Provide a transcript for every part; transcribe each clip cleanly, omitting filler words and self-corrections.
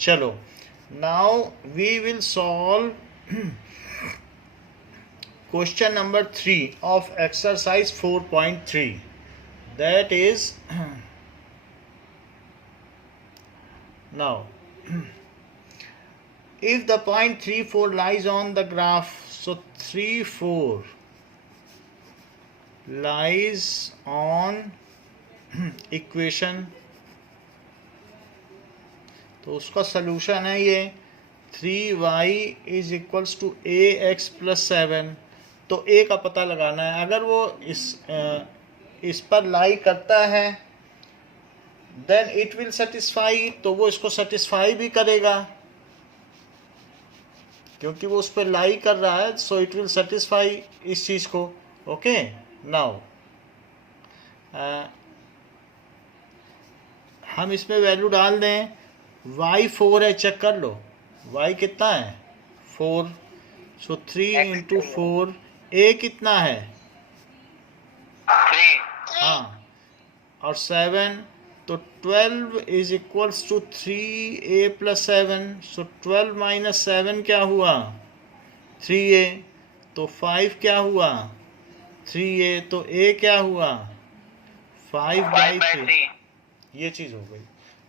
चलो, now we will solve question number 3 of exercise 4.3, that is now if the point 3, 4 lies on the graph, so 3, 4 lies on equation, तो उसका solution है ये 3y is equals to ax plus 7। तो a का पता लगाना है। अगर वो इस पर लाई करता है देन इट विल सेटिस्फाई, तो वो इसको सेटिस्फाई भी करेगा क्योंकि वो उस पर लाई कर रहा है, सो इट विल सेटिस्फाई इस चीज को। ओके, नाउ हम इसमें वैल्यू डाल दें। y 4 है, चेक कर लो y कितना है 4, सो 3 इंटू 4। a कितना है 3। हाँ, और 7, तो 12 is equals to 3a plus 7, so 12 minus 7 क्या हुआ 3a, तो 5 क्या हुआ 3a, तो a क्या हुआ 5/3। ये चीज हो गई।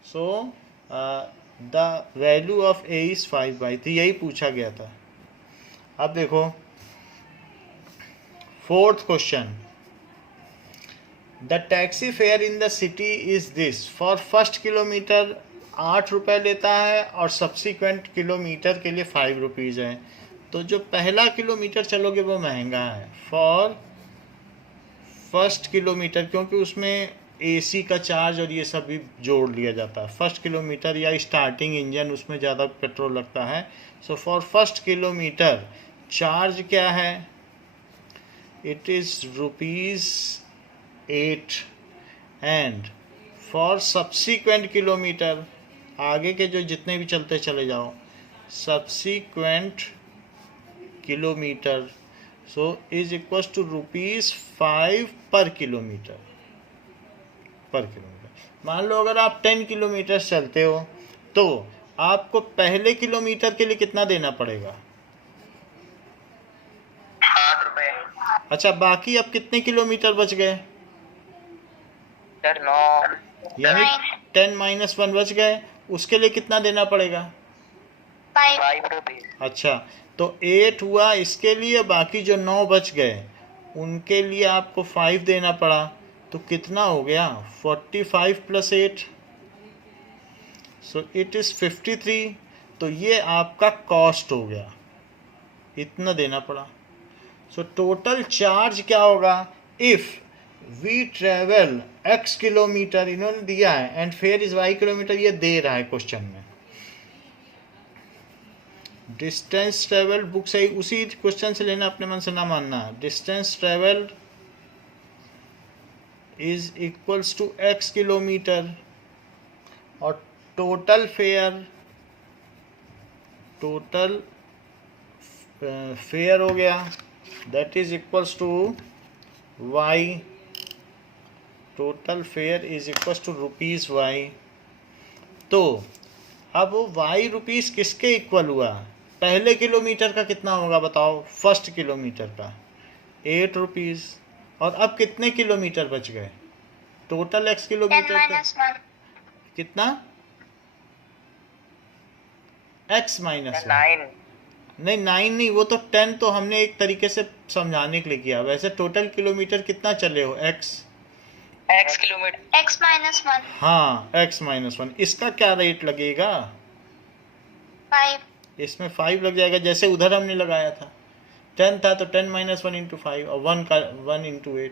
So the value of a is 5/3, यही पूछा गया था। अब देखो fourth question, the taxi fair in the city is this, for first kilometre 8 रुपये लेता है और सब्सिक्वेंट किलोमीटर के लिए 5 रुपीज़ है। तो जो पहला किलोमीटर चलोगे वो महंगा है फॉर फर्स्ट किलोमीटर, क्योंकि उसमें एसी का चार्ज और ये सब भी जोड़ लिया जाता है। फर्स्ट किलोमीटर या स्टार्टिंग इंजन, उसमें ज़्यादा पेट्रोल लगता है। So for first kilometre charge क्या है, it is ₹8, and for subsequent kilometre, आगे के जो जितने भी चलते चले जाओ, subsequent kilometre so is equal to ₹5 per kilometre. मान लो अगर आप 10 किलोमीटर चलते हो तो आपको पहले किलोमीटर के लिए कितना देना पड़ेगा 8 रुपए। अच्छा, बाकी अब कितने किलोमीटर बच गए, 9, यानी 10 माइनस 1 बच गए, उसके लिए कितना देना पड़ेगा 5 रुपीज। अच्छा, तो 8 हुआ इसके लिए, बाकी जो 9 बच गए उनके लिए आपको 5 देना पड़ा। तो कितना हो गया 45 प्लस 8, सो इट इज़ 53। तो ये आपका कॉस्ट हो गया, इतना देना पड़ा। सो टोटल चार्ज क्या होगा, if we travel x kilometre, इन्होंने दिया है, and fare is y kilometre, ये दे रहा है क्वेश्चन में। डिस्टेंस ट्रेवल बुक से उसी क्वेश्चन से लेना, अपने मन से ना मानना। Distance travel is equals to x kilometre, और टोटल फेयर हो गया, that is equals to y, total fare is equals to ₹y। तो अब y रुपीस किसके इक्वल हुआ, पहले किलोमीटर का कितना होगा बताओ, फर्स्ट किलोमीटर का 8 रुपीज़, और अब कितने किलोमीटर बच गए टोटल x किलोमीटर कितना, x माइनस 9। नहीं 9 नहीं, वो तो 10 तो हमने एक तरीके से समझाने के लिए किया। वैसे टोटल किलोमीटर कितना चले हो x किलोमीटर, x-1। हाँ, x-1। इसका क्या रेट लगेगा 5। इसमें 5 लग जाएगा, जैसे उधर हमने लगाया था 10 था तो 10 माइनस 1 इंटू 5, और 1 का 1 इंटू 8,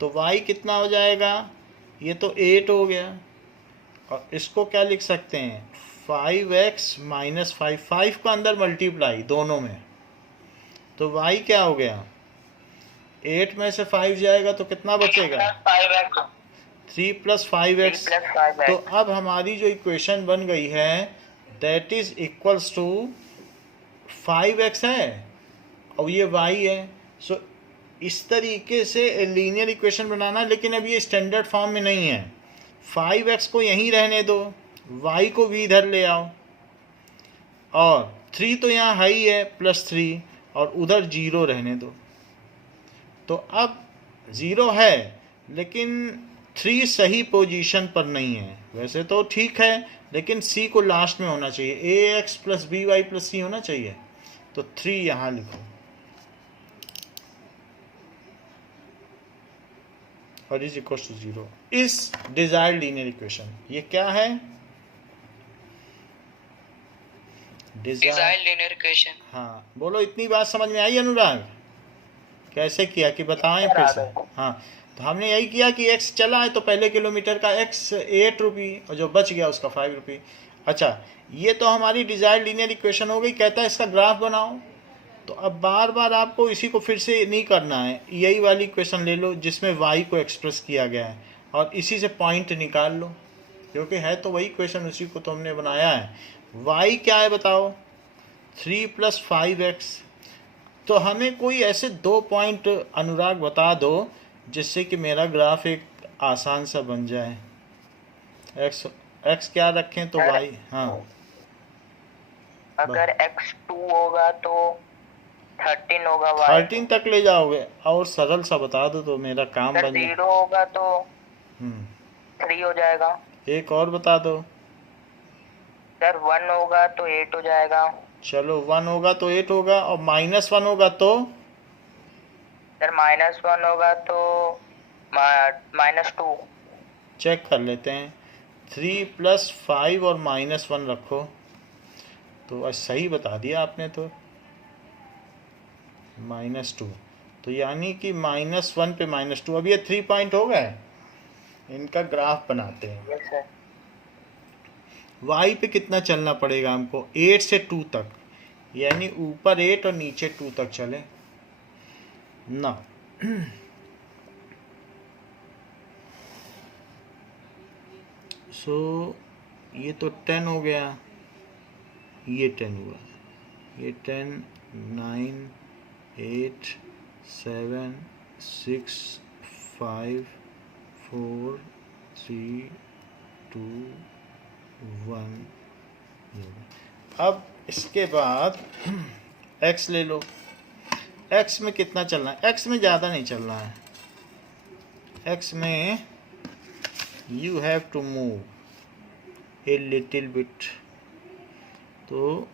तो y कितना हो जाएगा, ये तो 8 हो गया। और इसको क्या लिख सकते हैं 5x माइनस 5 का अंदर मल्टीप्लाई दोनों में, तो y क्या हो गया 8 में से 5 जाएगा तो कितना बचेगा 3 प्लस 5x। तो अब हमारी जो इक्वेशन बन गई है that is equals to 5x है और ये y है। सो इस तरीके से लीनियर इक्वेशन बनाना, लेकिन अब ये स्टैंडर्ड फॉर्म में नहीं है। 5x को यहीं रहने दो, y को भी इधर ले आओ, और 3 तो यहाँ हाई है +3, और उधर 0 रहने दो। तो अब 0 है लेकिन 3 सही पोजीशन पर नहीं है। वैसे तो ठीक है लेकिन c को लास्ट में होना चाहिए, ax + by + c होना चाहिए। तो 3 यहाँ लिखो और इज इक्वल टू 0 इस डिजायर्ड लीनियर इक्वेशन। ये क्या है? Desired linear equation. हाँ बोलो, इतनी बात समझ में आई अनुराग? कैसे किया कि बताएं फिर से। हाँ तो हमने यही किया कि x चला है तो पहले किलोमीटर का x 8 रुपये और जो बच गया उसका 5 रुपये। अच्छा ये तो हमारी डिजायर्ड लीनियर इक्वेशन हो गई। कहता है इसका ग्राफ बनाओ। तो अब बार बार आपको इसी को फिर से नहीं करना है, यही वाली इक्वेशन ले लो जिसमें y को एक्सप्रेस किया गया है और इसी से पॉइंट निकाल लो, क्योंकि है तो वही इक्वेशन, उसी को तो हमने बनाया है। y क्या है बताओ? 3 + 5x। तो हमें कोई ऐसे 2 पॉइंट अनुराग बता दो जिससे कि मेरा ग्राफ एक आसान सा बन जाए। x क्या रखें तो y। हाँ अगर x 2 होगा तो 13 होगा, y 13 तक ले जाओगे, और सरल सा बता दो तो मेरा काम बन जाए। 0 होगा तो 3 हो जाएगा। एक और बता दो। सर 1 होगा तो 8 हो जाएगा। चलो 1 होगा तो 8 होगा, और -1 होगा तो? सर -1 होगा तो -2। चेक कर लेते हैं। 3 + 5 और -1 रखो, तो आज सही बता दिया आपने तो। -2, तो यानी कि -1 पे -2। अब ये 3 पॉइंट हो गए, इनका ग्राफ बनाते हैं। Yes sir. y पे कितना चलना पड़ेगा हमको? 8 से 2 तक, यानी ऊपर 8 और नीचे 2 तक चले ना। सो ये तो 10 हो गया, ये 10 हुआ, ये 10, 9, 8, 7, 6, 5, 4, 3, 2, 1। अब इसके बाद x ले लो। x में कितना चलना है? x में ज़्यादा नहीं चलना है। x में you have to move a little bit. तो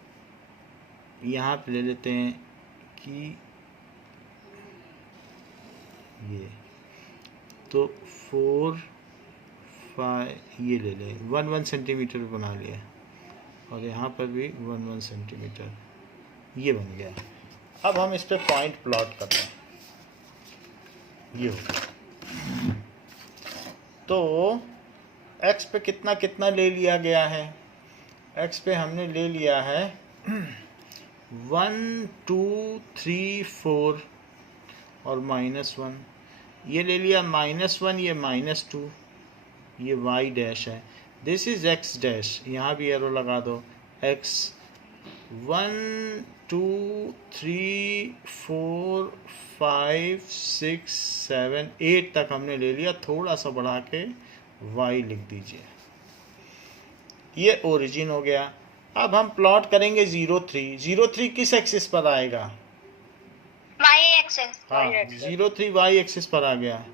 यहाँ पे ले लेते हैं कि ये तो 4, 5 ये ले लें, 1 सेंटीमीटर बना लिया, और यहाँ पर भी 1 सेंटीमीटर, ये बन गया। अब हम इस पर पॉइंट प्लॉट करते हैं। ये हो गया। तो x पे कितना कितना ले लिया गया है? x पे हमने ले लिया है 1, 2, 3, 4 और -1। ये ले लिया -1, ये -2, ये y डैश है। दिस इज x डैश, यहाँ भी एरो लगा दो। x 1, 2, 3, 4, 5, 6, 7, 8 तक हमने ले लिया। थोड़ा सा बढ़ा के y लिख दीजिए। ये ओरिजिन हो गया। अब हम प्लॉट करेंगे 0, 3। 0, 3 किस एक्सिस पर आएगा? y axis. हाँ 0, 3 y एक्सिस पर आ गया।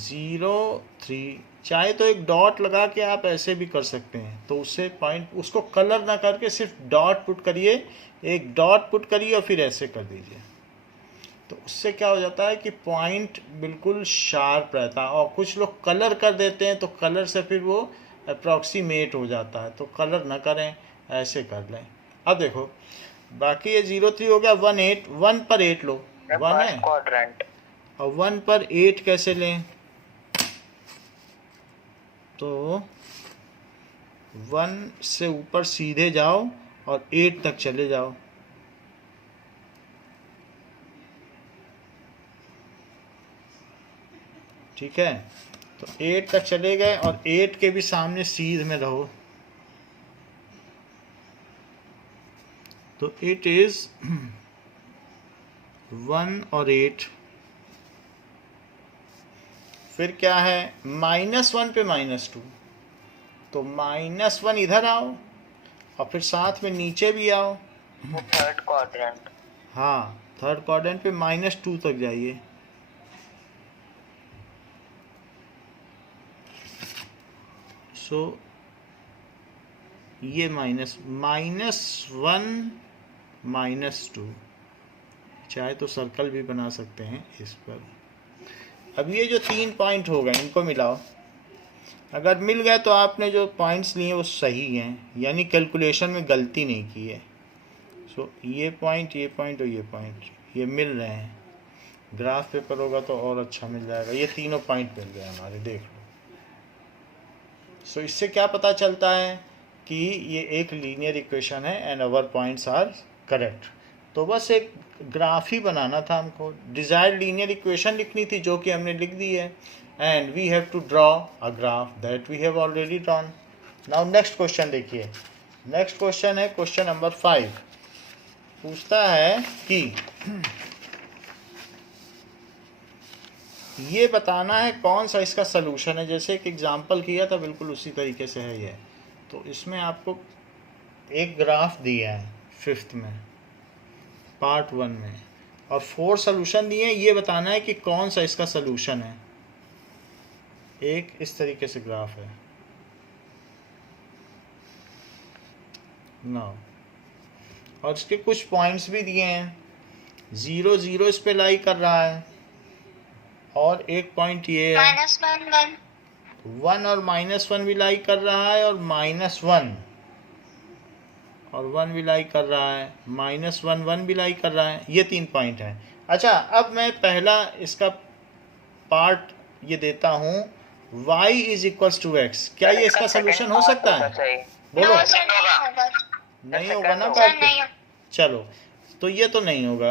0, 3 चाहे तो एक डॉट लगा के आप ऐसे भी कर सकते हैं, तो उससे पॉइंट, उसको कलर ना करके सिर्फ डॉट पुट करिए, एक डॉट पुट करिए और फिर ऐसे कर दीजिए। तो उससे क्या हो जाता है कि पॉइंट बिल्कुल शार्प रहता है। और कुछ लोग कलर कर देते हैं तो कलर से फिर वो अप्रॉक्सीमेट हो जाता है, तो कलर ना करें, ऐसे कर लें। अब देखो बाकी ये 0, 3 हो गया। 1, 8, 1 पर 8 लो, 1 है, क्वाड्रेंट। और 1 पर 8 कैसे लें? तो 1 से ऊपर सीधे जाओ और 8 तक चले जाओ। ठीक है, तो 8 तक चले गए और 8 के भी सामने सीध में रहो। तो इट इज 1 और 8। फिर क्या है? -1 पे -2, तो -1 इधर आओ और फिर साथ में नीचे भी आओ। वो थर्ड क्वाड्रेंट। हाँ, थर्ड क्वाड्रेंट पे -2 तक जाइए। सो ये -1 -2, चाहे तो सर्कल भी बना सकते हैं इस पर। अब ये जो 3 पॉइंट हो गए इनको मिलाओ। अगर मिल गए तो आपने जो पॉइंट्स लिए वो सही हैं, यानी कैलकुलेशन में गलती नहीं की है। सो ये पॉइंट और ये मिल रहे हैं। ग्राफ पेपर होगा तो और अच्छा मिल जाएगा। ये तीनों पॉइंट मिल गए हमारे, देख लो। सो इससे क्या पता चलता है कि ये एक लीनियर इक्वेशन है and our points are correct. तो बस एक ग्राफ ही बनाना था हमको, डिजायर्ड लीनियर इक्वेशन लिखनी थी जो कि हमने लिख दी है, and we have to draw a graph that we have already drawn. Now next question देखिए। नेक्स्ट क्वेश्चन है क्वेश्चन नंबर 5। पूछता है कि ये बताना है कौन सा इसका सलूशन है। जैसे एक एग्जांपल किया था बिल्कुल उसी तरीके से है ये। तो इसमें आपको एक ग्राफ दिया है 5th में, पार्ट 1 में, और 4 सलूशन दिए हैं। ये बताना है कि कौन सा इसका सलूशन है। एक इस तरीके से ग्राफ है ना, और इसके कुछ पॉइंट्स भी दिए हैं। 0 0 इस पे लाई कर रहा है, और एक पॉइंट ये है -1 1 1 और -1 भी लाई कर रहा है, और -1 और 1 भी लाई कर रहा है, -1 1 भी लाई कर रहा है। ये 3 पॉइंट है। अच्छा, अब मैं पहला इसका पार्ट ये देता हूँ, y = x। क्या ये इसका सोल्यूशन हो सकता है? बोलो। नो सर, नहीं होगा। नहीं होगा ना सर पार्ट? नहीं। चलो, तो ये तो नहीं होगा,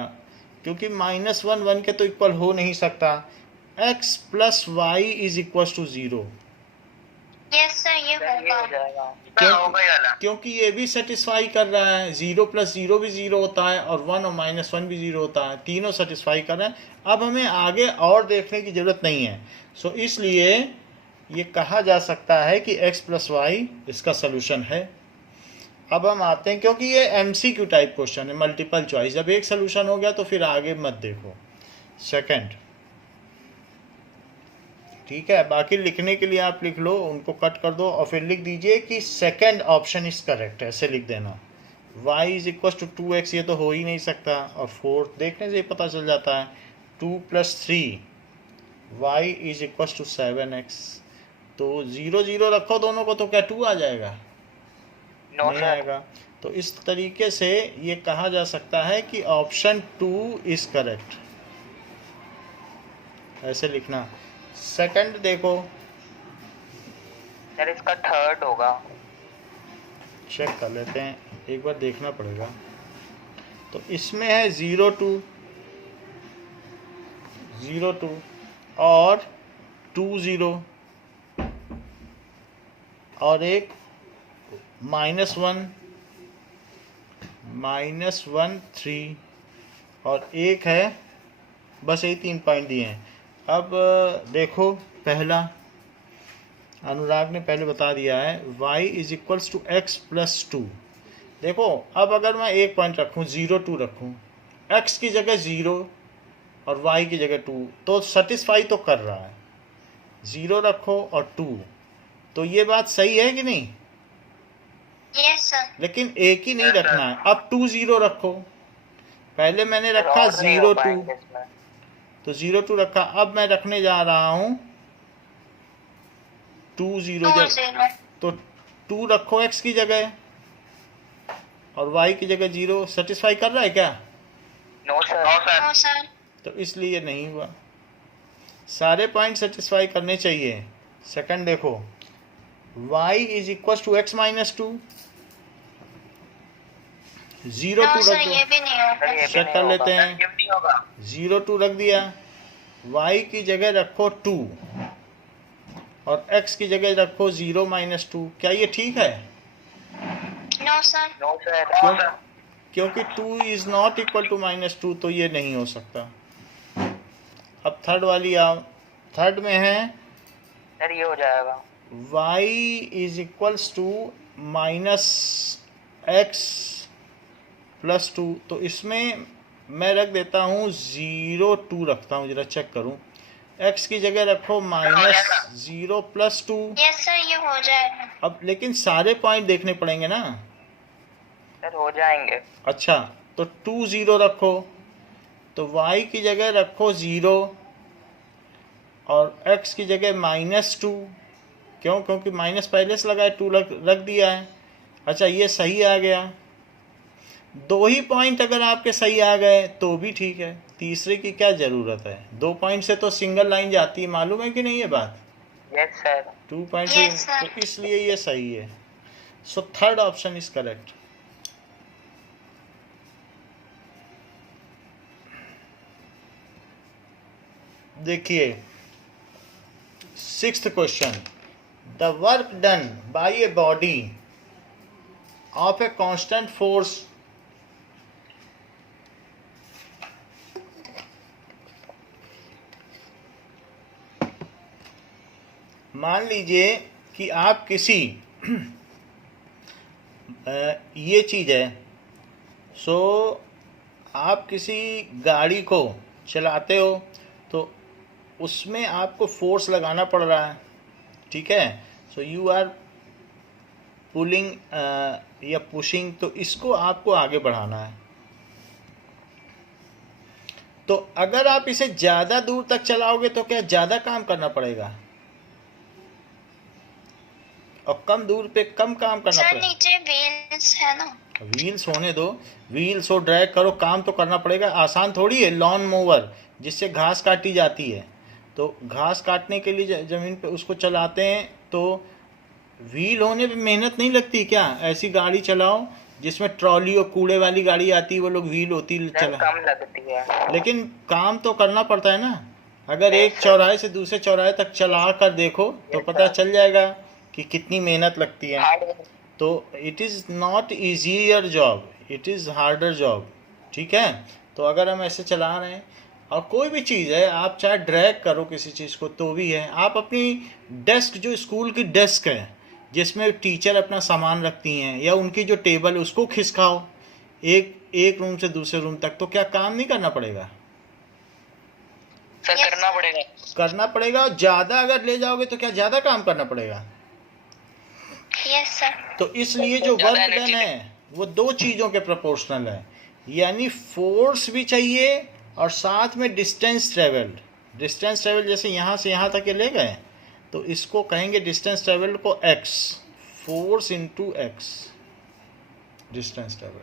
क्योंकि -1 1 के तो इक्वल हो नहीं सकता। x + y = 0। यस सर, ये होगा। क्योंकि ये भी सेटिस्फाई कर रहा है। 0 + 0 भी 0 होता है, और 1 और -1 भी 0 होता है। तीनों सेटिस्फाई कर रहे हैं। अब हमें आगे और देखने की ज़रूरत नहीं है। सो इसलिए ये कहा जा सकता है कि x + y इसका सलूशन है। अब हम आते हैं, क्योंकि ये MCQ टाइप क्वेश्चन है, मल्टीपल चॉइस। जब एक सलूशन हो गया तो फिर आगे मत देखो। सेकंड, ठीक है। बाकी लिखने के लिए आप लिख लो, उनको कट कर दो और फिर लिख दीजिए कि सेकंड ऑप्शन इज करेक्ट। ऐसे लिख देना। y = 2x, ये तो हो ही नहीं सकता। और 4 देखने से पता चल जाता है। 2 + 3 y = 7x। तो 0 0 रखो दोनों को, तो क्या 2 आ जाएगा? नहीं आएगा। तो इस तरीके से ये कहा जा सकता है कि ऑप्शन 2 इज करेक्ट। ऐसे लिखना। सेकंड देखो, सर इसका थर्ड होगा। चेक कर लेते हैं, एक बार देखना पड़ेगा। तो इसमें है 0 2 0 2 और 2 0 और एक -1 -1 3 और एक है। बस यही 3 पॉइंट दिए हैं। अब देखो, पहला अनुराग ने पहले बता दिया है, y = x + 2। देखो, अब अगर मैं एक पॉइंट रखूं, 0 2 रखूं, x की जगह 0 और y की जगह 2, तो सेटिस्फाई तो कर रहा है। 0 रखो और 2, तो ये बात सही है कि नहीं? Yes sir. लेकिन एक ही नहीं रखना है। अब 2 0 रखो। पहले मैंने रखा और नहीं 0 हो 2, पाएंगे इसमें। तो 0 2 रखा। अब मैं रखने जा रहा हूं 2 0। 2 0 तो 2 रखो x की जगह और y की जगह 0। सेटिस्फाई कर रहा है क्या? No sir. No sir. तो इसलिए नहीं हुआ। सारे पॉइंट सेटिस्फाई करने चाहिए। सेकंड देखो, y = x - 2। 0 नो 2 सर, रख दो। ये भी नहीं होगा। चेक कर लेते हैं। 0 2 रख दिया, y की जगह रखो 2 और x की जगह रखो 0 - 2। क्या ये ठीक है? No sir. No sir. क्योंकि 2 = -2, तो ये नहीं हो सकता। अब थर्ड वाली आओ। थर्ड में है सर ये हो जाएगा। y is equals to minus x plus 2, तो इसमें मैं रख देता हूँ 0 2 रखता हूँ, जरा चेक करूँ। x की जगह रखो -0 प्लस 2। यस सर, ये हो जाएगा। अब लेकिन सारे पॉइंट देखने पड़ेंगे ना। सर हो जाएंगे। अच्छा, तो 2 0 रखो, तो y की जगह रखो 0 और x की जगह -2। क्यों? क्योंकि माइनस पहले से लगा है, 2 रख दिया है। अच्छा, ये सही आ गया। 2 ही पॉइंट अगर आपके सही आ गए तो भी ठीक है, तीसरे की क्या ज़रूरत है। 2 पॉइंट से तो सिंगल लाइन जाती है, मालूम है कि नहीं ये बात। Yes sir. 2 पॉइंट Yes, से, sir. तो इसलिए ये सही है। So third option is correct. देखिए 6th question, the work done by a body of a constant force मान लीजिए कि आप किसी ये चीज़ है, सो आप किसी गाड़ी को चलाते हो तो उसमें आपको फोर्स लगाना पड़ रहा है, ठीक है। सो यू आर पुलिंग या पुशिंग, तो इसको आपको आगे बढ़ाना है। तो अगर आप इसे ज़्यादा दूर तक चलाओगे तो क्या ज़्यादा काम करना पड़ेगा और कम दूर पे कम काम करना सर पड़ेगा। नीचे व्हील्स है ना। व्हील्स होने दो, व्हील्स हो, ड्रैग करो, काम तो करना पड़ेगा। आसान थोड़ी है। लॉन मोवर जिससे घास काटी जाती है, तो घास काटने के लिए ज़मीन पे उसको चलाते हैं, तो व्हील होने पे मेहनत नहीं लगती क्या। ऐसी गाड़ी चलाओ जिसमें ट्रॉली और कूड़े वाली गाड़ी आती है, वो लोग व्हील होती सर चला, कम लगती है। लेकिन काम तो करना पड़ता है ना। अगर एक चौराहे से दूसरे चौराहे तक चला कर देखो तो पता चल जाएगा कि कितनी मेहनत लगती है। तो it is not easier job, it is harder job, ठीक है। तो अगर हम ऐसे चला रहे हैं, और कोई भी चीज़ है, आप चाहे ड्रैग करो किसी चीज़ को तो भी है। आप अपनी डेस्क, जो स्कूल की डेस्क है जिसमें टीचर अपना सामान रखती हैं, या उनकी जो टेबल है उसको खिसकाओ एक रूम से दूसरे रूम तक, तो क्या काम नहीं करना पड़ेगा। सर Yes, करना sir. पड़ेगा। करना पड़ेगा, और ज़्यादा अगर ले जाओगे तो क्या ज़्यादा काम करना पड़ेगा। Yes sir. तो इसलिए जो ज़्यादा वर्क डन energy है वो 2 चीज़ों के प्रोपोर्शनल है, यानी फोर्स भी चाहिए और साथ में डिस्टेंस ट्रेवल्ड। डिस्टेंस ट्रेवल जैसे यहाँ से यहाँ तक ये ले गए, तो इसको कहेंगे डिस्टेंस ट्रेवल्ड को x, force into x, distance travel.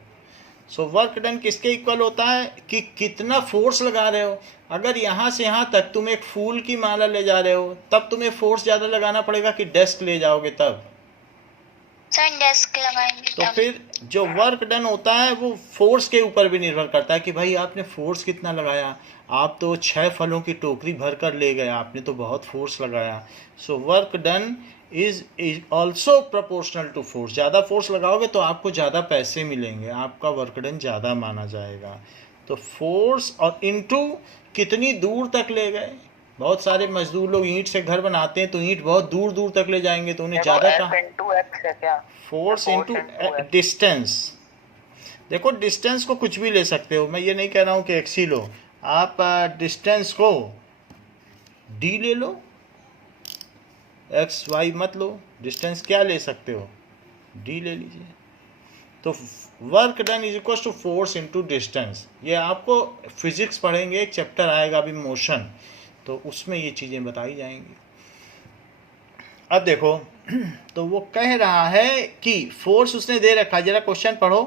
सो वर्क डन किसके इक्वल होता है कि कितना फोर्स लगा रहे हो। अगर यहाँ से यहाँ तक तुम एक फूल की माला ले जा रहे हो, तब तुम्हें फोर्स ज़्यादा लगाना पड़ेगा कि डेस्क ले जाओगे तब। सर डेस्क लगाएंगे तो तब। फिर जो वर्क डन होता है वो फोर्स के ऊपर भी निर्भर करता है कि भाई आपने फोर्स कितना लगाया। आप तो 6 फलों की टोकरी भर कर ले गए, आपने तो बहुत फोर्स लगाया। So work done is also proportional to force. ज़्यादा फोर्स लगाओगे तो आपको ज़्यादा पैसे मिलेंगे, आपका वर्क डन ज़्यादा माना जाएगा। तो फोर्स और इनटू कितनी दूर तक ले गए। बहुत सारे मजदूर लोग ईंट से घर बनाते हैं, तो ईंट बहुत दूर दूर तक ले जाएंगे, तो उन्हें ज़्यादा काम। F/X है क्या? Force into X. डिस्टेंस। देखो डिस्टेंस को कुछ भी ले सकते हो, मैं ये नहीं कह रहा हूँ कि एक्स ही लो। आप डिस्टेंस को डी ले लो, एक्स वाई मत लो। डिस्टेंस क्या ले सकते हो, डी ले लीजिए। तो work done is equal to force into distance. ये आपको फिजिक्स पढ़ेंगे, एक चैप्टर आएगा अभी मोशन, तो उसमें ये चीज़ें बताई जाएंगी। अब देखो तो वो कह रहा है कि फोर्स उसने दे रखा है, जरा क्वेश्चन पढ़ो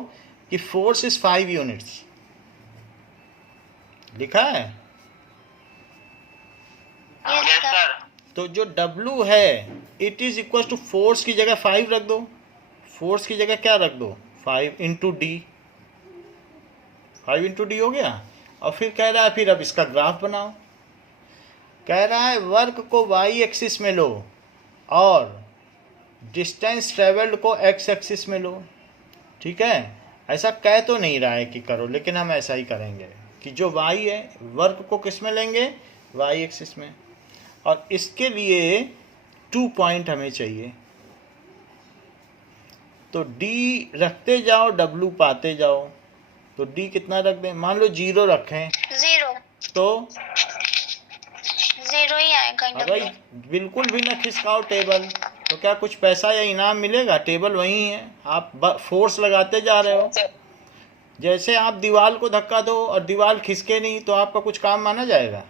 कि फोर्स इज 5 यूनिट्स लिखा है। Yes sir. तो जो W है it is equal to force की जगह 5 रख दो। फोर्स की जगह क्या रख दो, 5 इंटू डी। 5 इंटू डी हो गया। और फिर कह रहा है फिर अब इसका ग्राफ बनाओ। कह रहा है वर्क को वाई एक्सिस में लो और डिस्टेंस ट्रेवल्ड को एक्स एक्सिस में लो, ठीक है। ऐसा कह तो नहीं रहा है कि करो, लेकिन हम ऐसा ही करेंगे कि जो वाई है वर्क को किस में लेंगे, वाई एक्सिस में। और इसके लिए 2 पॉइंट हमें चाहिए। तो डी रखते जाओ, डब्ल्यू पाते जाओ। तो डी कितना रख दें? मान लो 0 रखें 0 तो 0 ही आएगा अगर W। बिल्कुल भी ना खिसकाओ टेबल तो क्या कुछ पैसा या इनाम मिलेगा? टेबल वही है, आप फोर्स लगाते जा रहे हो। जैसे आप दीवार को धक्का दो और दीवार खिसके नहीं तो आपका कुछ काम माना जाएगा?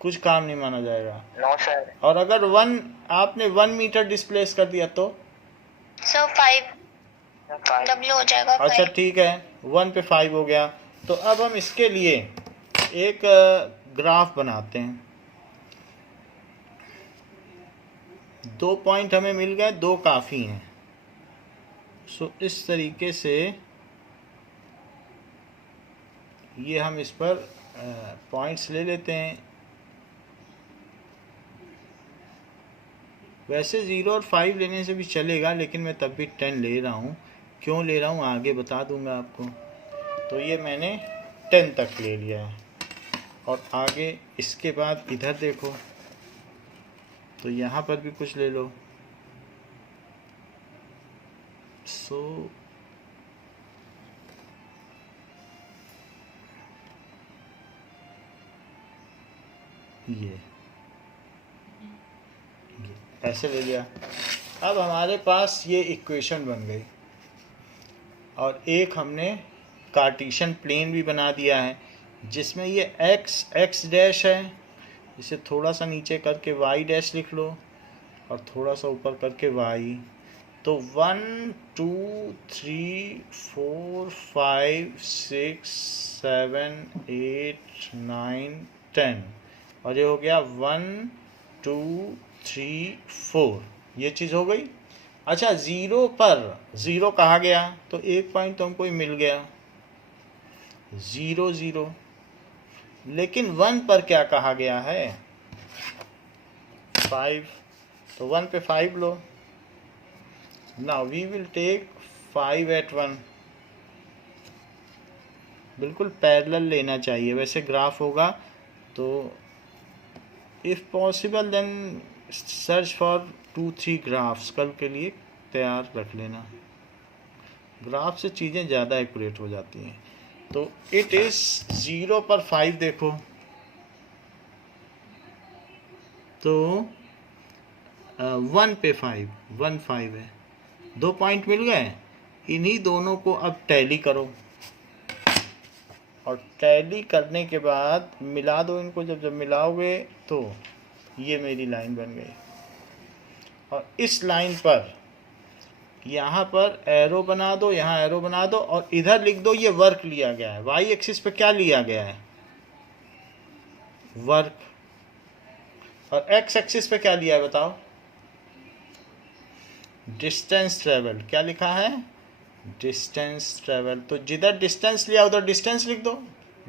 कुछ काम नहीं माना जाएगा। No sir. और अगर आपने 1 मीटर डिस्प्लेस कर दिया तो सो 5 W हो जाएगा। अच्छा 5 ठीक है, 1 पे 5 हो गया। तो अब हम इसके लिए एक ग्राफ बनाते हैं। 2 पॉइंट हमें मिल गए, 2 काफ़ी हैं। सो इस तरीके से ये हम इस पर पॉइंट्स ले लेते हैं। वैसे 0 और 5 लेने से भी चलेगा, लेकिन मैं तब भी 10 ले रहा हूँ। क्यों ले रहा हूँ आगे बता दूंगा आपको। तो ये मैंने 10 तक ले लिया है। और आगे इसके बाद इधर देखो, तो यहाँ पर भी कुछ ले लो। सो ये ऐसे ले लिया। अब हमारे पास ये इक्वेशन बन गई और एक हमने कार्टेशियन प्लेन भी बना दिया है जिसमें ये x डैश है। इसे थोड़ा सा नीचे करके y डैश लिख लो और थोड़ा सा ऊपर करके y। तो 1 2 3 4 5 6 7 8 9 10 और ये हो गया 1 2 3 4। ये चीज़ हो गई। अच्छा 0 पर 0 कहा गया तो 1 पॉइंट तो हमको मिल गया 0 0। लेकिन 1 पर क्या कहा गया है? 5। तो 1 पे 5 लो। Now we will take 5 at 1। बिल्कुल पैरेलल लेना चाहिए। वैसे ग्राफ होगा तो if possible then search for 2-3 graphs. कल के लिए तैयार रख लेना। ग्राफ से चीज़ें ज़्यादा एक्यूरेट हो जाती हैं। तो इट इज़ 0 पर 5 देखो तो 1 पे 5 1 5 है। 2 पॉइंट मिल गए। इन्हीं दोनों को अब टैली करो और टैली करने के बाद मिला दो इनको। जब मिलाओगे तो ये मेरी लाइन बन गई। और इस लाइन पर यहाँ पर एरो बना दो, यहाँ एरो बना दो और इधर लिख दो ये वर्क लिया गया है। वाई एक्सिस पे क्या लिया गया है? वर्क। और एक्स एक्सिस पे क्या लिया है बताओ? Distance travel. क्या लिखा है? Distance travel. तो जिधर डिस्टेंस लिया उधर डिस्टेंस लिख दो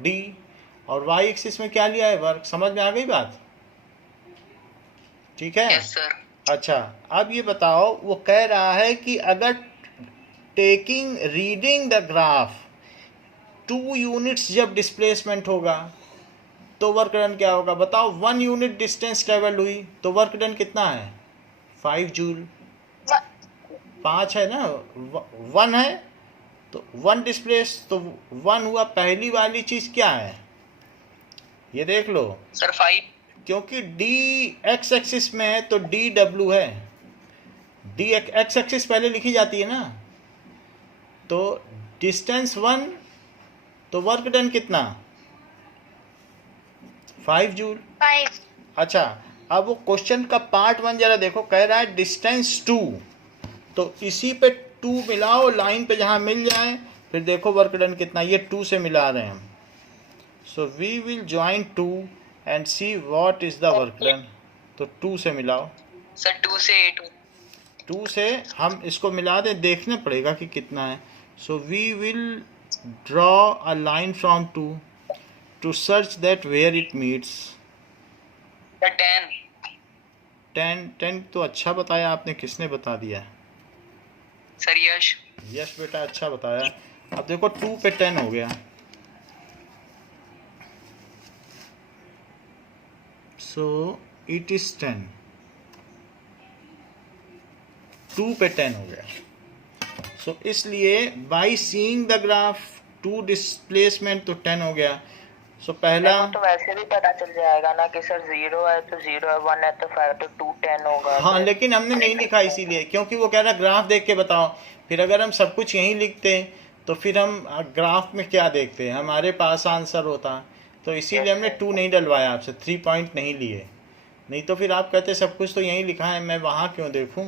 डी। और वाई एक्सिस में क्या लिया है? वर्क। समझ में आ गई बात? ठीक है। Yes sir. अच्छा अब ये बताओ, वो कह रहा है कि अगर taking reading the graph 2 units जब डिस्प्लेसमेंट होगा तो वर्क डन क्या होगा बताओ? 1 यूनिट डिस्टेंस ट्रेवल हुई तो वर्क डन कितना है? 5 जूल। 5 है ना, 1 है तो 1 डिस्प्लेस तो 1 हुआ। पहली वाली चीज क्या है ये देख लो सर 5। क्योंकि डी एक्स एक्सिस में है तो डी डब्ल्यू है। डी एक्स एक्सिस पहले लिखी जाती है ना। तो डिस्टेंस 1 तो वर्क डन कितना? 5 जूल। 5 अच्छा अब वो क्वेश्चन का पार्ट 1 जरा देखो। कह रहा है डिस्टेंस 2 तो इसी पे 2 मिलाओ लाइन पे जहाँ मिल जाए। फिर देखो वर्क डन कितना। ये 2 से मिला रहे हैं हम। So we will join 2 and see what is the work done. तो 2 से मिलाओ। सर 2 से 8। 2 से हम इसको मिला दें, देखना पड़ेगा कि कितना है। So we will draw a line from 2 to search that where it meets. Sir 10 तो अच्छा बताया आपने। किसने बता दिया? सर यश। यश बेटा अच्छा बताया। अब देखो 2 पे 10 हो गया। So it is 10। 2 पे 10 हो गया। सो इसलिए by seeing the graph 2 displacement तो 10 हो गया। सो पहला वो तो वैसे भी पता चल जाएगा ना कि सर 0 है तो 0 है, 1 है तो 5 तो 2 10 होगा। हाँ, लेकिन हमने नहीं लिखा इसीलिए, क्योंकि वो कह रहा ग्राफ देख के बताओ। फिर अगर हम सब कुछ यहीं लिखते तो फिर हम ग्राफ में क्या देखते, हमारे पास आंसर होता। तो इसीलिए हमने 2 नहीं डलवाया आपसे, 3 पॉइंट नहीं लिए। नहीं तो फिर आप कहते सब कुछ तो यहीं लिखा है, मैं वहाँ क्यों देखूँ।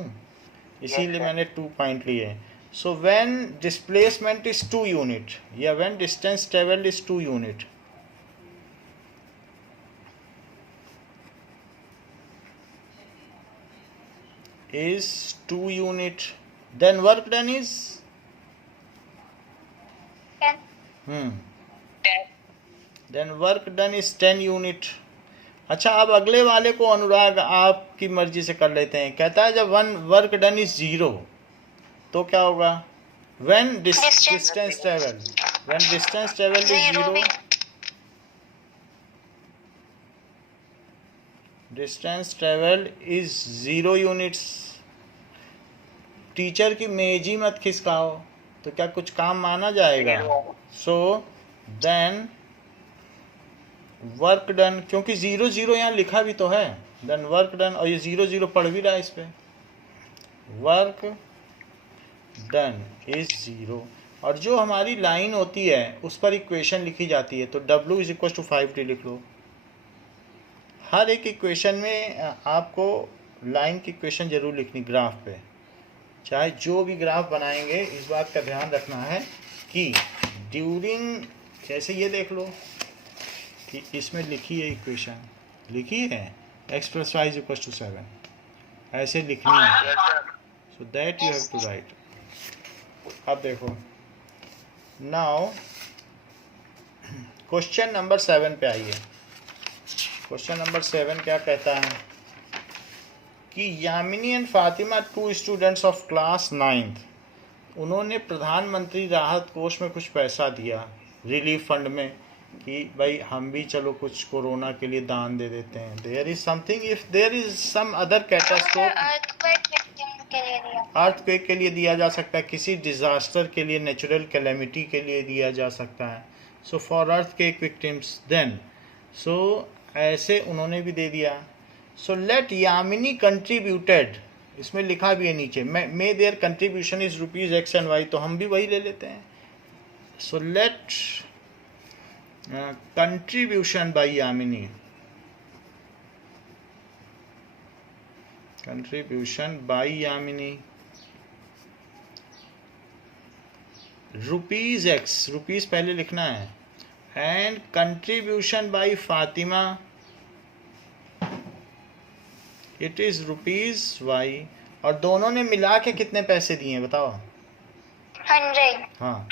इसीलिए मैंने 2 पॉइंट लिए। So when displacement is 2 unit या when distance travelled is 2 unit, is 2 unit, then work done is 10. then work done is 10 unit। अच्छा, अब अगले वाले को अनुराग आपकी मर्जी से कर लेते हैं। कहता है जब वन वर्क डन इज 0 तो क्या होगा, when distance travel, when distance travel is 0, distance travel is 0 units. Teacher की मेजी मत खिसकाओ, तो क्या कुछ काम माना जाएगा। सो देन वर्क डन, क्योंकि 0 0 यहाँ लिखा भी तो है, देन वर्क डन, और ये 0 0 पढ़ भी रहा है इस पे, वर्क डन इज 0। और जो हमारी लाइन होती है उस पर इक्वेशन लिखी जाती है, तो W is equal to 5T लिख लो। हर एक इक्वेशन में आपको लाइन की इक्वेशन जरूर लिखनी ग्राफ पे, चाहे जो भी ग्राफ बनाएंगे। इस बात का ध्यान रखना है कि ड्यूरिंग, जैसे ये देख लो कि इसमें लिखी है इक्वेशन, लिखी है x + y = 7, ऐसे लिखनी है। So that you have to write. अब देखो, नाउ क्वेश्चन नंबर 7 पे आइए। क्वेश्चन नंबर 7 क्या कहता है कि Yamini and Fatima, 2 students of class 9th, उन्होंने प्रधानमंत्री राहत कोष में कुछ पैसा दिया, रिलीफ फंड में, कि भाई हम भी चलो कुछ कोरोना के लिए दान दे देते हैं। There is something, if there is some other catastrophe, earthquake के लिए दिया जा सकता है, किसी डिजास्टर के लिए, नेचुरल कैलेमिटी के लिए दिया जा सकता है। So for earthquake victims, then so ऐसे उन्होंने भी दे दिया। सो लेट यामिनी कंट्रीब्यूटेड, इसमें लिखा भी है नीचे, may their contribution is ₹X and Y, तो हम भी वही ले लेते हैं। So let contribution by Yamini, contribution by Yamini ₹X, rupees पहले लिखना है, and contribution by Fatima it is ₹Y, और दोनों ने मिला के कितने पैसे दिए बताओ। 100. हाँ,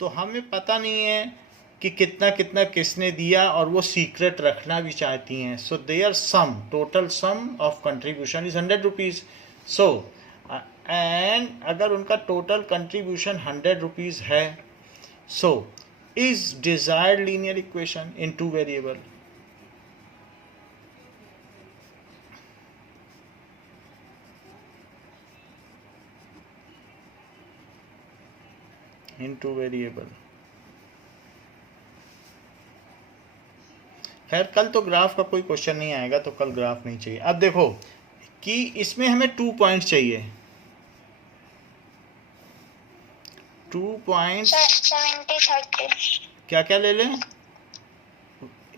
तो हमें पता नहीं है कि कितना कितना किसने दिया, और वो सीक्रेट रखना भी चाहती हैं। So there sum, total sum of contribution is ₹100। So and अगर उनका टोटल कंट्रीब्यूशन ₹100 है, so is desired linear equation in 2 variable, in 2 variable. खैर कल तो ग्राफ का कोई क्वेश्चन नहीं आएगा, तो कल ग्राफ नहीं चाहिए। अब देखो कि इसमें हमें 2 पॉइंट चाहिए, 2 पॉइंट 70 30. क्या क्या ले लें,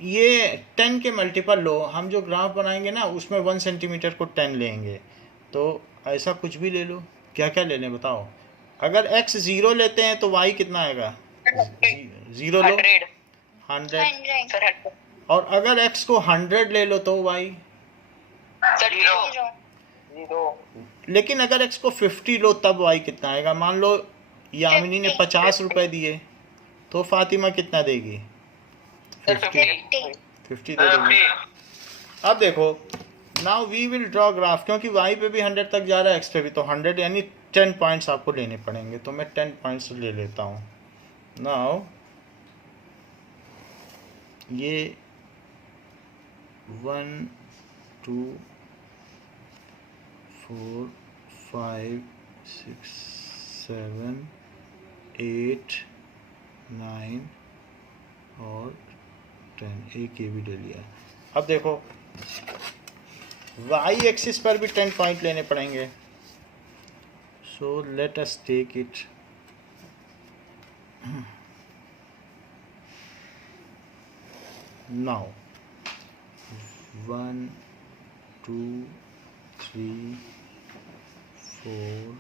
ये 10 के मल्टीपल लो। हम जो ग्राफ बनाएंगे ना उसमें 1 सेंटीमीटर को 10 लेंगे, तो ऐसा कुछ भी ले लो। क्या क्या ले लें बताओ। अगर x 0 लेते हैं तो y कितना आएगा, 0 लो, 100। और अगर x को 100 ले लो तो y 0। लेकिन अगर x को 50 लो तब y कितना आएगा। मान लो यामिनी ने 50 रुपए दिए, तो फातिमा कितना देगी, 50 दे देगी। अब देखो, now we will draw graph, क्योंकि y पे भी 100 तक जा रहा है, x पे भी, तो 100 यानी 10 पॉइंट्स आपको लेने पड़ेंगे। तो मैं 10 पॉइंट्स ले लेता हूँ। नाउ ये 1 2 4 5 6 7 8 9 और 10, एक ये भी ले लिया। अब देखो y एक्सिस पर भी 10 पॉइंट लेने पड़ेंगे। So let us take it. Now 1 2 3 4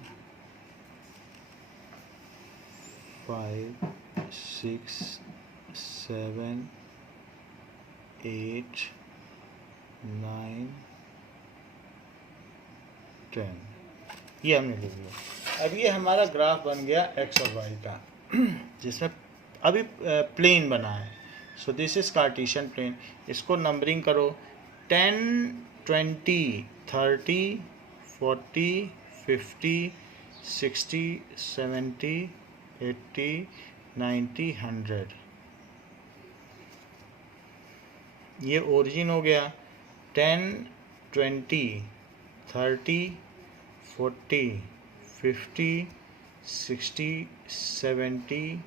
5 6 7 8 9 10, ये हमने लिख लिया। अब ये हमारा ग्राफ बन गया x और y का, जिसमें अभी प्लेन बना है। So this is Cartesian plane. इसको नंबरिंग करो 10 20 30 40 50 60 70 80 90 100। ये ओरिजिन हो गया 10 20 30 40 50 60 70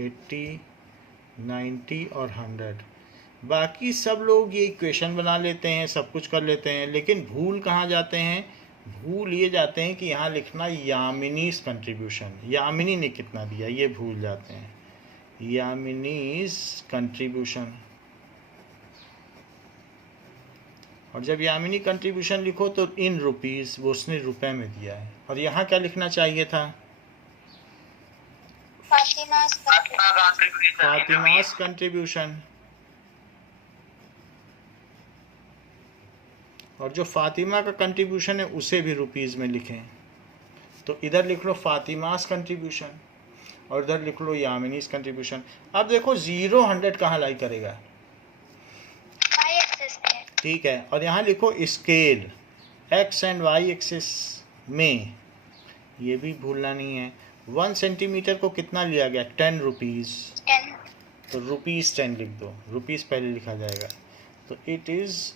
80 90 और 100। बाकी सब लोग ये इक्वेशन बना लेते हैं, सब कुछ कर लेते हैं, लेकिन भूल कहाँ जाते हैं? भूल ये जाते हैं कि यहाँ लिखना यामिनीज कंट्रीब्यूशन, यामिनी ने कितना दिया, ये भूल जाते हैं। यामिनीज कंट्रीब्यूशन, और जब यामिनी कंट्रीब्यूशन लिखो तो इन रुपीस, वो उसने रुपए में दिया है। और यहाँ क्या लिखना चाहिए था? फातिमास कंट्रीब्यूशन। और जो फातिमा का कंट्रीब्यूशन है उसे भी रुपीस में लिखें। तो इधर लिख लो फातिमास कंट्रीब्यूशन और इधर लिख लो यामिनीस कंट्रीब्यूशन। अब देखो 0 100 कहाँ लाई करेगा? ठीक है, और यहाँ लिखो scale x and y axis में, ये भी भूलना नहीं है। 1 सेंटीमीटर को कितना लिया गया? 10 रुपीज़। तो रुपीज़ 10 लिख दो, रुपीज़ पहले लिखा जाएगा। तो इट इज़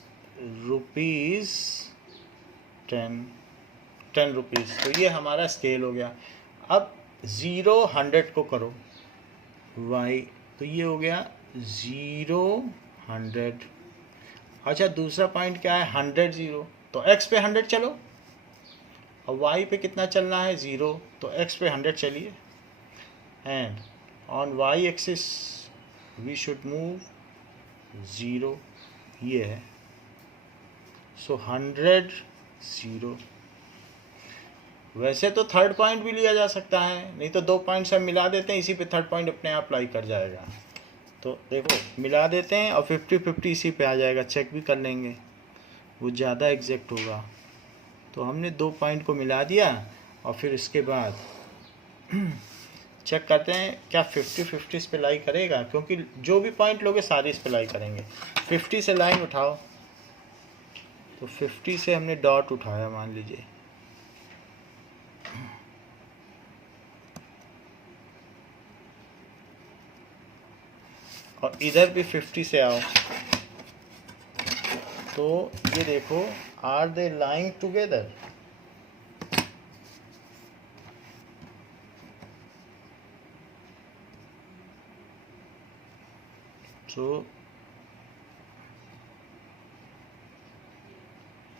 रुपीज़ 10 रुपीज़। तो ये हमारा स्केल हो गया। अब 0 100 को करो y, तो ये हो गया 0 100। अच्छा, दूसरा पॉइंट क्या है? 100 0, तो x पे 100 चलो, और y पे कितना चलना है? 0, तो x पे 100 चलिए। And on y axis we should move 0, ये है। सो 100 0। वैसे तो थर्ड पॉइंट भी लिया जा सकता है, नहीं तो 2 पॉइंट सब मिला देते हैं, इसी पे थर्ड पॉइंट अपने आप अप्लाई कर जाएगा। तो देखो मिला देते हैं और 50-50 इसी पे आ जाएगा, चेक भी कर लेंगे, वो ज़्यादा एग्जैक्ट होगा। तो हमने 2 पॉइंट को मिला दिया और फिर इसके बाद चेक करते हैं क्या 50-50 इस पे लाई करेगा, क्योंकि जो भी पॉइंट लोगे सारे इस पे लाई करेंगे। 50 से लाइन उठाओ, तो 50 से हमने डॉट उठाया मान लीजिए, और इधर भी 50 से आओ। तो ये देखो, आर दे लाइंग टुगेदर? तो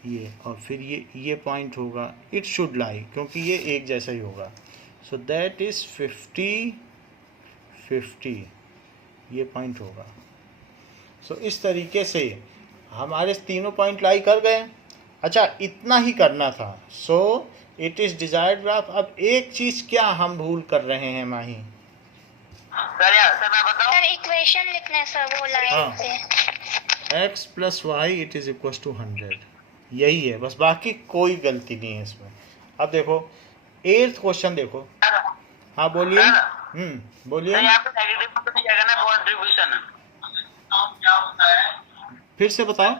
ये, और फिर ये पॉइंट होगा, इट शुड लाई, क्योंकि ये एक जैसा ही होगा। सो दैट इज 50-50, ये पॉइंट होगा। सो इस तरीके से हमारे तीनों पॉइंट लाई कर गए। अच्छा, इतना ही करना था। So it is desired graph. अब एक चीज क्या हम भूल कर रहे हैं माही? सर मैं बताऊं? सर इक्वेशन लिखने सर, वो लाइन पे x plus y it is equal to 100, यही है बस, बाकी कोई गलती नहीं है इसमें। अब देखो 8th क्वेश्चन देखो। हाँ बोलिए। बोलिए। यहाँ पे नेगेटिव में तो नहीं जाएगा ना कंट्रीब्यूशन? क्या होता है? फिर से बताओ।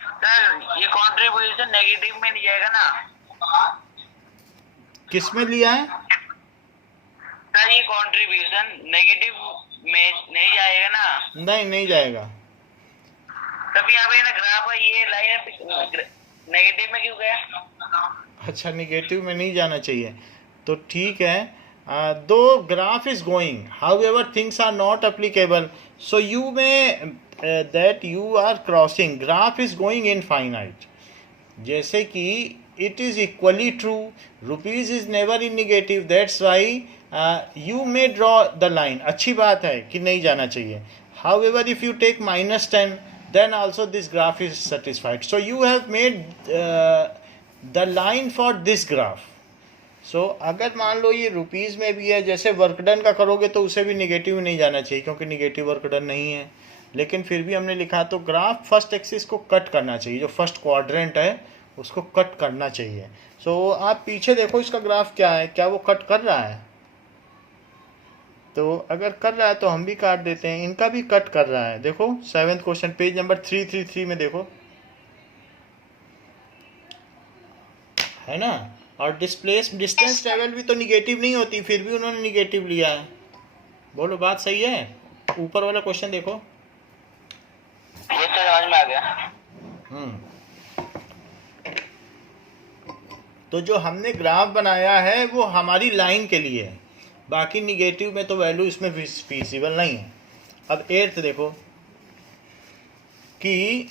सर ये कंट्रीब्यूशन नेगेटिव में नहीं जाएगा ना? किस में लिया है? सर ये कंट्रीब्यूशन नेगेटिव में नहीं जाएगा ना? नहीं जाएगा। तभी यहाँ पे ना ग्राफ है, ये लाइन नेगेटिव में क्यों गया? अच्छा, निगेटिव में नहीं जाना चाहिए, तो ठीक है। दो graph is going, however things are not applicable, so you may that you are crossing, graph is going infinite. जैसे कि it is equally true, rupees is never in negative, that's why you may draw the line. अच्छी बात है कि नहीं जाना चाहिए। However if you take -10, then also this graph is satisfied. So you have made the line for this graph. So अगर मान लो ये रुपीज़ में भी है, जैसे वर्क डन का करोगे तो उसे भी निगेटिव नहीं जाना चाहिए क्योंकि निगेटिव वर्क डन नहीं है, लेकिन फिर भी हमने लिखा तो ग्राफ फर्स्ट एक्सिस को कट करना चाहिए, जो फर्स्ट क्वाड्रेंट है उसको कट करना चाहिए। सो आप पीछे देखो इसका ग्राफ क्या है, क्या वो कट कर रहा है? तो अगर कर रहा है तो हम भी काट देते हैं, इनका भी कट कर रहा है। देखो 7th क्वेश्चन, पेज नंबर 333 में देखो, है ना। और डिस्टेंस ट्रेवल भी तो निगेटिव नहीं होती, फिर भी उन्होंने निगेटिव लिया है। बोलो बात सही है? ऊपर वाला क्वेश्चन देखो, ये तो समझ में आ गया। तो जो हमने ग्राफ बनाया है वो हमारी लाइन के लिए है, बाकी निगेटिव में तो वैल्यू इसमें फीसिबल नहीं है। अब 8th देखो कि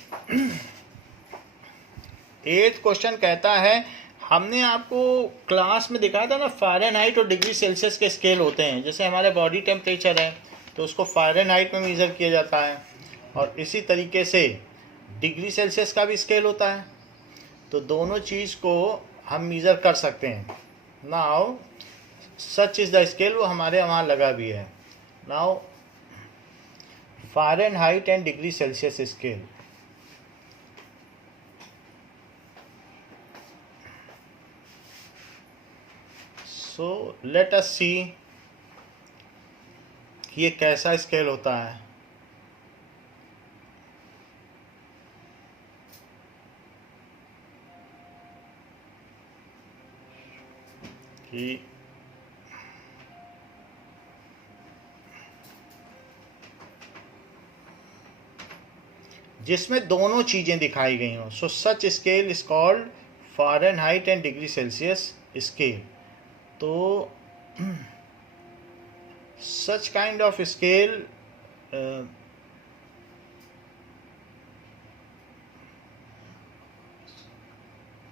8th क्वेश्चन कहता है, हमने आपको क्लास में दिखाया था ना फ़ारेनहाइट और डिग्री सेल्सियस के स्केल होते हैं। जैसे हमारा बॉडी टेम्परेचर है तो उसको फ़ारेनहाइट में मेज़र किया जाता है, और इसी तरीके से डिग्री सेल्सियस का भी स्केल होता है। तो दोनों चीज़ को हम मेज़र कर सकते हैं। Now such is the scale, वो हमारे वहाँ लगा भी है। Now Fahrenheit and degree Celsius scale, so let us see कि ये कैसा स्केल होता है। कि जिसमें दोनों चीज़ें दिखाई गई हों। So such scale is called Fahrenheit and degree Celsius scale. तो सच काइंड ऑफ स्केल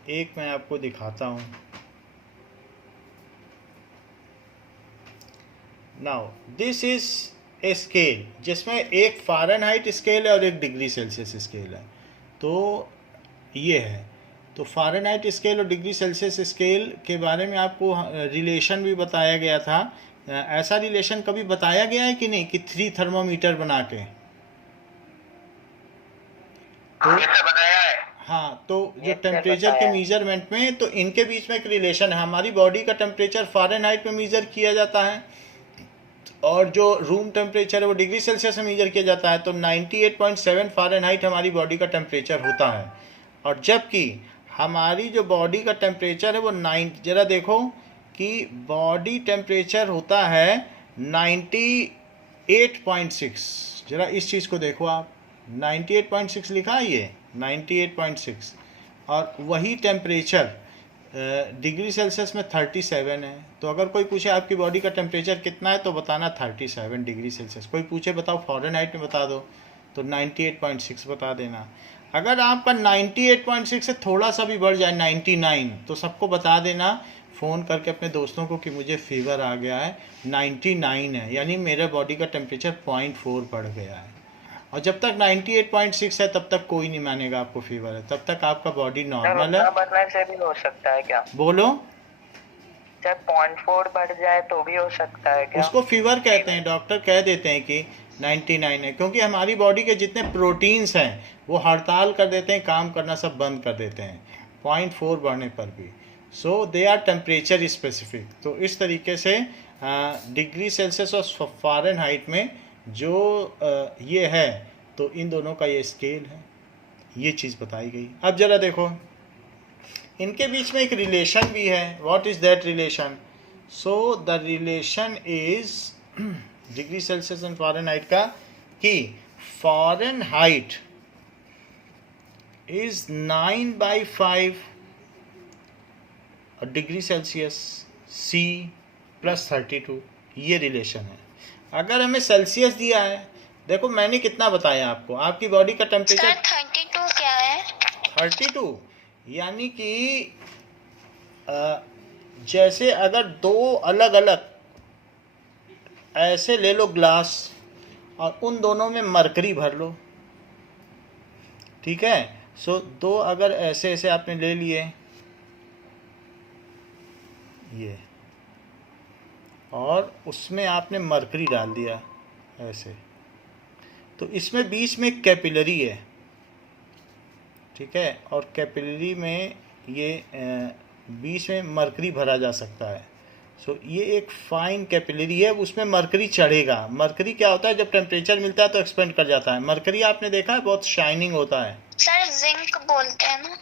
एक मैं आपको दिखाता हूँ। Now this is a scale जिसमें एक फ़ारेनहाइट स्केल है और एक डिग्री सेल्सियस स्केल है। तो ये है, तो फ़ारेनहाइट स्केल और डिग्री सेल्सियस स्केल के बारे में आपको रिलेशन भी बताया गया था। ऐसा रिलेशन कभी बताया गया है कि नहीं, कि 3 थर्मोमीटर बना के? तो बताया है। हाँ, तो जो टेम्परेचर के मेजरमेंट में, तो इनके बीच में एक रिलेशन है। हमारी बॉडी का टेम्परेचर फ़ारेनहाइट में मेज़र किया जाता है और जो रूम टेम्परेचर है वो डिग्री सेल्सियस में मेजर किया जाता है। तो 98.7 फ़ारेनहाइट हमारी बॉडी का टेम्परेचर होता है, और जबकि हमारी जो बॉडी का टेम्परेचर है वो जरा देखो कि बॉडी टेम्परेचर होता है 98.6। जरा इस चीज़ को देखो आप, 98.6 लिखा है ये, 98.6, और वही टेम्परेचर डिग्री सेल्सियस में 37 है। तो अगर कोई पूछे आपकी बॉडी का टेम्परेचर कितना है तो बताना 37 डिग्री सेल्सियस। कोई पूछे बताओ फ़ारेनहाइट में बता दो तो 98.6 बता देना। अगर आपका 98.6 से थोड़ा सा भी बढ़ जाए 99, तो सबको बता देना फ़ोन करके अपने दोस्तों को कि मुझे फीवर आ गया है, 99 है, यानी मेरे बॉडी का टेम्परेचर 0.4 बढ़ गया है। और जब तक 98.6 है तब तक कोई नहीं मानेगा आपको फीवर है, तब तक आपका बॉडी नॉर्मल है। बढ़ने से भी हो सकता है क्या? बोलो। जब 0.4 बढ़ जाए तो भी हो सकता है क्या? उसको फीवर कहते हैं, डॉक्टर कह देते हैं कि 99 है, क्योंकि हमारी बॉडी के जितने प्रोटीन्स हैं वो हड़ताल कर देते हैं, काम करना सब बंद कर देते हैं 0.4 बढ़ने पर भी। सो दे आर टेम्परेचर स्पेसिफिक। तो इस तरीके से डिग्री सेल्सियस और फ़ारेनहाइट में जो ये है, तो इन दोनों का ये स्केल है, ये चीज़ बताई गई। अब ज़रा देखो, इनके बीच में एक रिलेशन भी है। What is that relation? So the relation is degree Celsius and Fahrenheit का, कि फ़ारेनहाइट इज 9/5 और डिग्री सेल्सियस C प्लस 32, ये रिलेशन है। अगर हमें सेल्सियस दिया है, देखो मैंने कितना बताया आपको, आपकी बॉडी का सर टेम्परेचर 32 क्या है? 32, यानी कि जैसे अगर दो अलग अलग ऐसे ले लो ग्लास और उन दोनों में मरकरी भर लो, ठीक है। सो दो अगर ऐसे ऐसे आपने ले लिए, ये, और उसमें आपने मरकरी डाल दिया ऐसे, तो इसमें बीच में कैपिलरी है, ठीक है, और कैपिलरी में ये बीच में मरकरी भरा जा सकता है। सो ये एक फाइन कैपिलरी है, उसमें मरकरी चढ़ेगा। मरकरी क्या होता है, जब टेम्परेचर मिलता है तो एक्सपेंड कर जाता है। मरकरी आपने देखा है बहुत शाइनिंग होता है। सर जिंक बोलते हैं ना?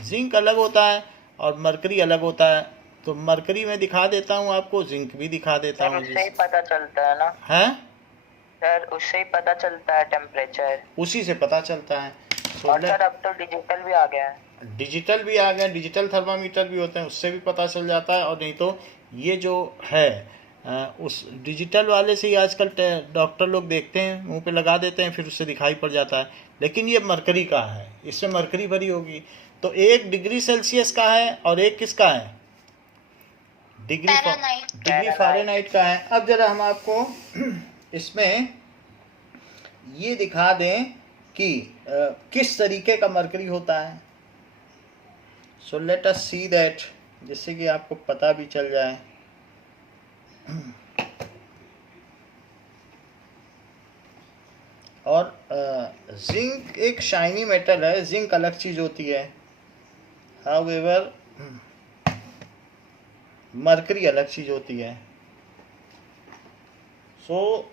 जिंक अलग होता है और मरकरी अलग होता है। तो मरकरी मैं दिखा देता हूँ आपको, जिंक भी दिखा देता सर हूँ। उससे ही पता चलता है ना? हैं? सर उससे ही पता चलता है टेम्परेचर, उसी से पता चलता है। और सर अब तो डिजिटल भी आ गया है। डिजिटल भी आ गया, डिजिटल थर्मामीटर भी होते हैं, उससे भी पता चल जाता है। और नहीं तो ये जो है उस डिजिटल वाले से ही आजकल डॉक्टर लोग देखते हैं, मुंह पे लगा देते हैं, फिर उससे दिखाई पड़ जाता है। लेकिन ये मरकरी का है, इसमें मरकरी भरी होगी। तो एक डिग्री सेल्सियस का है और एक किसका है, डिग्री फ़ारेनहाइट का है। अब जरा हम आपको इसमें ये दिखा दें कि किस तरीके का मरकरी होता है। सो लेट अस सी दैट, जिससे कि आपको पता भी चल जाए। और जिंक एक शाइनी मेटल है, जिंक अलग चीज होती है। हाउएवर मरकरी अलग चीज होती है। सो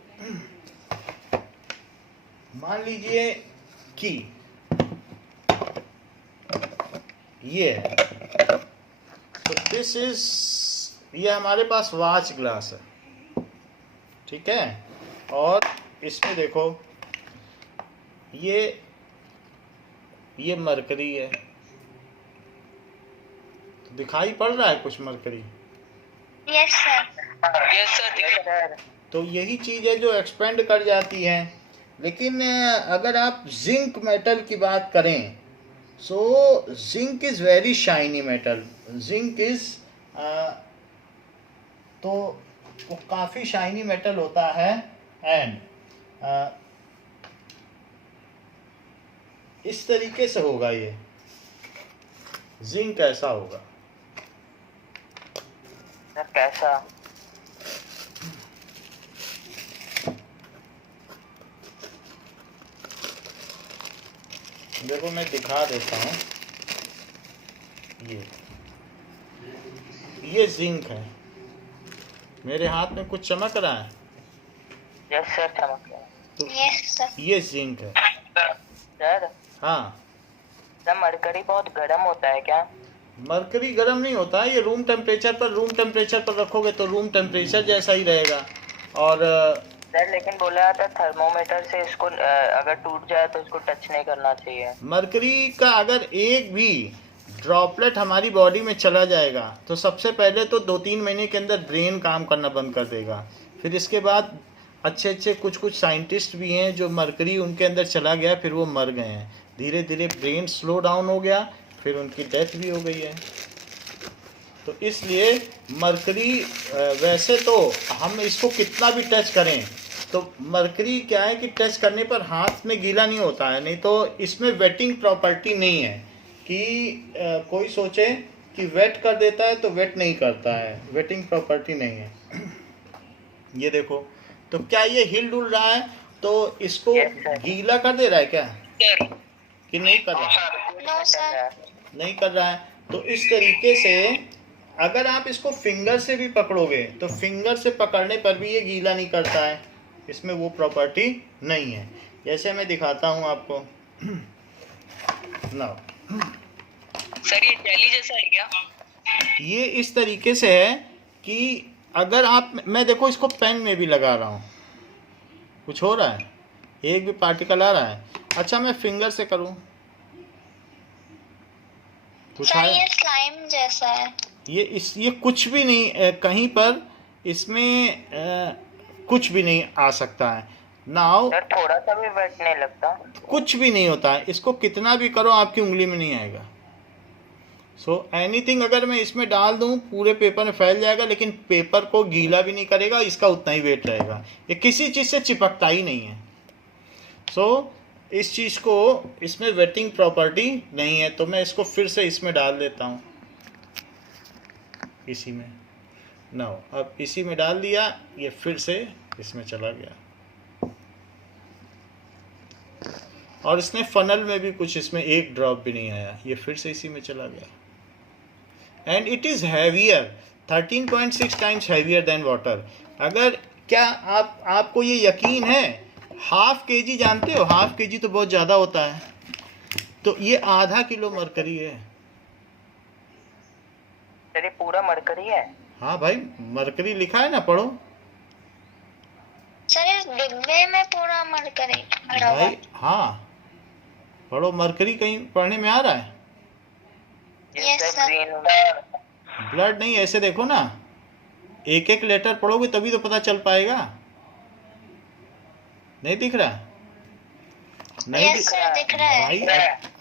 मान लीजिए कि ये है, तो दिस इज, ये हमारे पास वाच ग्लास है, ठीक है। और इसमें देखो ये मरकरी है, तो दिखाई पड़ रहा है कुछ mercury? Yes sir. Yes sir. तो यही चीज़ है जो एक्सपेंड कर जाती है। लेकिन अगर आप जिंक मेटल की बात करें, so zinc is very shiny metal. Zinc is तो वो काफ़ी शाइनी मेटल होता है। एंड इस तरीके से होगा, ये जिंक ऐसा होगा। सर कैसा? देखो मैं दिखा देता हूँ, ये जिंक है। मेरे हाथ में कुछ चमक रहा है? यस सर चमक रहा है। तो यस सर। ये जिंक है। सर हाँ, सर मरकरी बहुत गर्म होता है क्या? मरकरी गर्म नहीं होता है, ये रूम टेम्परेचर पर रखोगे तो रूम टेम्परेचर जैसा ही रहेगा। और सर लेकिन बोला जाता है थर्मोमीटर से इसको अगर टूट जाए तो इसको टच नहीं करना चाहिए। मरकरी का अगर एक भी ड्रॉपलेट हमारी बॉडी में चला जाएगा तो सबसे पहले तो 2-3 महीने के अंदर ब्रेन काम करना बंद कर देगा। फिर इसके बाद अच्छे कुछ साइंटिस्ट भी हैं जो मरकरी उनके अंदर चला गया, फिर वो मर गए हैं। धीरे धीरे ब्रेन स्लो डाउन हो गया, फिर उनकी डेथ भी हो गई है। तो इसलिए मरकरी वैसे तो हम इसको कितना भी टच करें, तो मरकरी क्या है कि टच करने पर हाथ में गीला नहीं होता है। नहीं तो इसमें वेटिंग प्रॉपर्टी नहीं है कि कोई सोचे कि वेट कर देता है, तो वेट नहीं करता है, वेटिंग प्रॉपर्टी नहीं है। ये देखो, तो क्या ये हिल डुल रहा है तो इसको गीला कर दे रहा है क्या, कि नहीं कर रहा है? No sir. नहीं कर रहा है। तो इस तरीके से अगर आप इसको फिंगर से भी पकड़ोगे तो फिंगर से पकड़ने पर भी ये गीला नहीं करता है, इसमें वो प्रॉपर्टी नहीं है। जैसे मैं दिखाता हूँ आपको ना, सर ये जेली जैसा है क्या? ये इस तरीके से है कि अगर आप, मैं देखो इसको पेन में भी लगा रहा हूँ, कुछ हो रहा है, एक भी पार्टिकल आ रहा है? अच्छा मैं फिंगर से करूँ, कुछ सर आया? ये स्लाइम जैसा है। ये कुछ भी नहीं, कहीं पर इसमें कुछ भी नहीं आ सकता है। नाउ सर थोड़ा सा भी वेट नहीं लगता? कुछ भी नहीं होता है, इसको कितना भी करो आपकी उंगली में नहीं आएगा। सो एनीथिंग अगर मैं इसमें डाल दूं पूरे पेपर में फैल जाएगा, लेकिन पेपर को गीला भी नहीं करेगा, इसका उतना ही वेट रहेगा, ये किसी चीज़ से चिपकता ही नहीं है। सो इस चीज़ को, इसमें वेटिंग प्रॉपर्टी नहीं है, तो मैं इसको फिर से इसमें डाल देता हूँ, इसी में। नाउ अब इसी में डाल दिया, ये फिर से इसमें चला गया, और इसने फनल में भी कुछ, इसमें एक ड्रॉप भी नहीं आया, ये फिर से इसी में चला गया। And it is heavier, 13.6 times heavier than water. अगर क्या आपको ये यकीन है, ½ kg जानते हो, ½ kg तो बहुत ज़्यादा होता है, तो ये आधा किलो मरकरी है। सर ये पूरा मरकरी है? हाँ भाई, मरकरी लिखा है ना, पढ़ो सर इस डिब्बे में पूरा मरकरी भरा हुआ भाई। हाँ पढ़ो, मरकरी कहीं पढ़ने में आ रहा है? Yes, sir sir. Green blood नहीं, ऐसे देखो ना, एक एक लेटर पढ़ोगे तभी तो पता चल पाएगा। नहीं दिख रहा? नहीं Yes, sir, दिख रहा है। भाई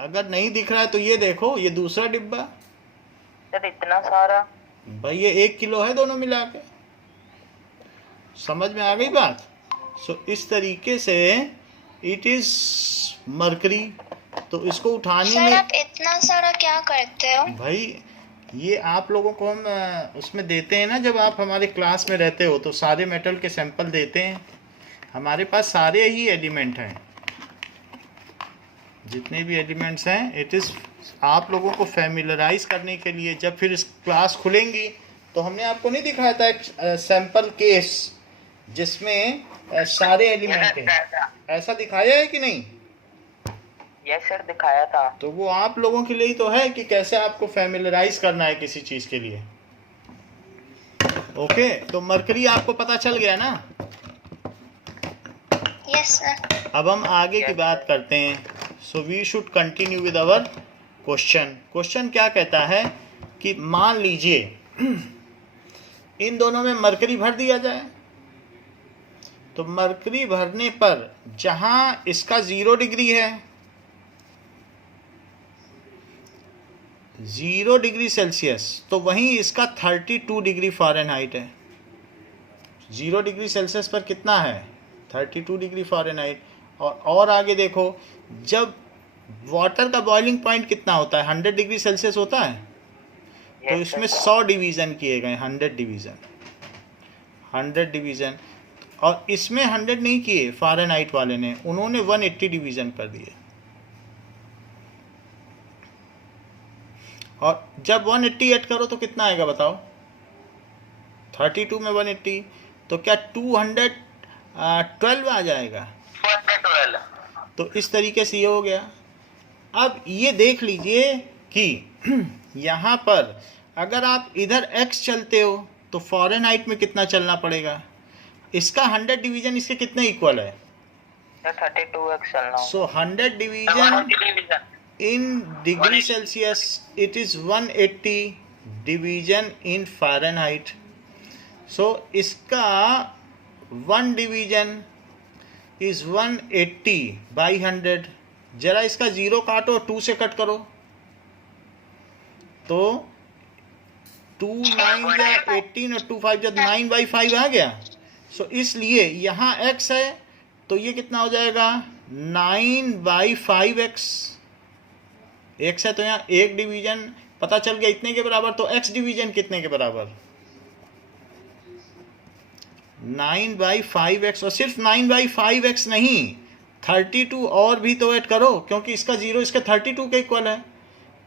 अगर नहीं दिख रहा है तो ये देखो, ये दूसरा डिब्बा। सर इतना सारा? भाई ये 1 किलो है दोनों मिला के। समझ में आ गई बात? सो इस तरीके से इट इज मरकरी। तो इसको उठाने सर में आप इतना सारा क्या करते हो? भाई, ये आप लोगों को हम उसमें देते हैं ना, जब आप हमारे क्लास में रहते हो तो सारे मेटल के सैंपल देते हैं। हमारे पास सारे ही एलिमेंट हैं, जितने भी एलिमेंट्स हैं, इट इज़ आप लोगों को फैमिलराइज करने के लिए। जब फिर इस क्लास खुलेंगी तो हमने आपको नहीं दिखाया था एक सैंपल केस जिसमें सारे एलिमेंट हैं, ऐसा दिखाया है कि नहीं? यस सर दिखाया था। तो वो आप लोगों के लिए ही तो है कि कैसे आपको फैमिलराइज करना है किसी चीज़ के लिए। ओके, तो मरकरी आपको पता चल गया ना? Yes sir. अब हम आगे की बात करते हैं। So we should continue with our question. Question क्या कहता है कि मान लीजिए इन दोनों में मरकरी भर दिया जाए, तो मरकरी भरने पर जहां इसका 0 डिग्री है, 0 डिग्री सेल्सियस, तो वहीं इसका 32 डिग्री फ़ारेनहाइट है। 0 डिग्री सेल्सियस पर कितना है? 32 डिग्री फ़ारेनहाइट। और आगे देखो, जब वाटर का बॉइलिंग पॉइंट कितना होता है? 100 डिग्री सेल्सियस होता है। तो इसमें 100 डिवीज़न किए गए, 100 डिवीज़न, 100 डिवीज़न। और इसमें 100 नहीं किए फ़ारेनहाइट वाले ने, उन्होंने 180 डिवीज़न कर दिए। और जब 180 ऐड करो तो कितना आएगा बताओ? 32 में 180, तो क्या 212 आ जाएगा? 212। तो इस तरीके से ये हो गया। अब ये देख लीजिए कि यहाँ पर अगर आप इधर x चलते हो तो फ़ारेनहाइट में कितना चलना पड़ेगा? इसका 100 डिवीज़न इसके कितने इक्वल है? 32x चलना। सो 100 division in degree Celsius, it is 180 division in Fahrenheit. So इसका 1 division is 180 by 100। जरा इसका 0 काटो, 2 से कट करो, तो 2 9 या 18 और 2 5 जब 9 by 5 आ गया। सो इसलिए यहाँ x है तो ये कितना हो जाएगा? 9 by 5x। x है तो यहाँ 1 डिवीजन पता चल गया इतने के बराबर, तो x डिवीजन कितने के बराबर? 9 by 5x। और सिर्फ 9 by 5x नहीं, 32 और भी तो ऐड करो, क्योंकि इसका 0 इसके 32 के इक्वल है,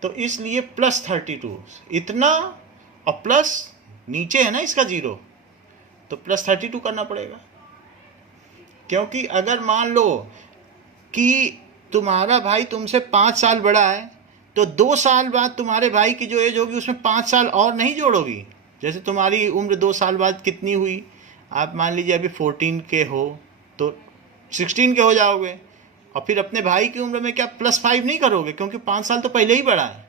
तो इसलिए प्लस 32 इतना, और प्लस नीचे है ना इसका 0, तो प्लस 32 करना पड़ेगा। क्योंकि अगर मान लो कि तुम्हारा भाई तुमसे 5 साल बड़ा है, तो 2 साल बाद तुम्हारे भाई की जो एज होगी उसमें 5 साल और नहीं जोड़ोगी। जैसे तुम्हारी उम्र 2 साल बाद कितनी हुई? आप मान लीजिए अभी 14 के हो तो 16 के हो जाओगे, और फिर अपने भाई की उम्र में क्या +5 नहीं करोगे? क्योंकि 5 साल तो पहले ही बढ़ा है,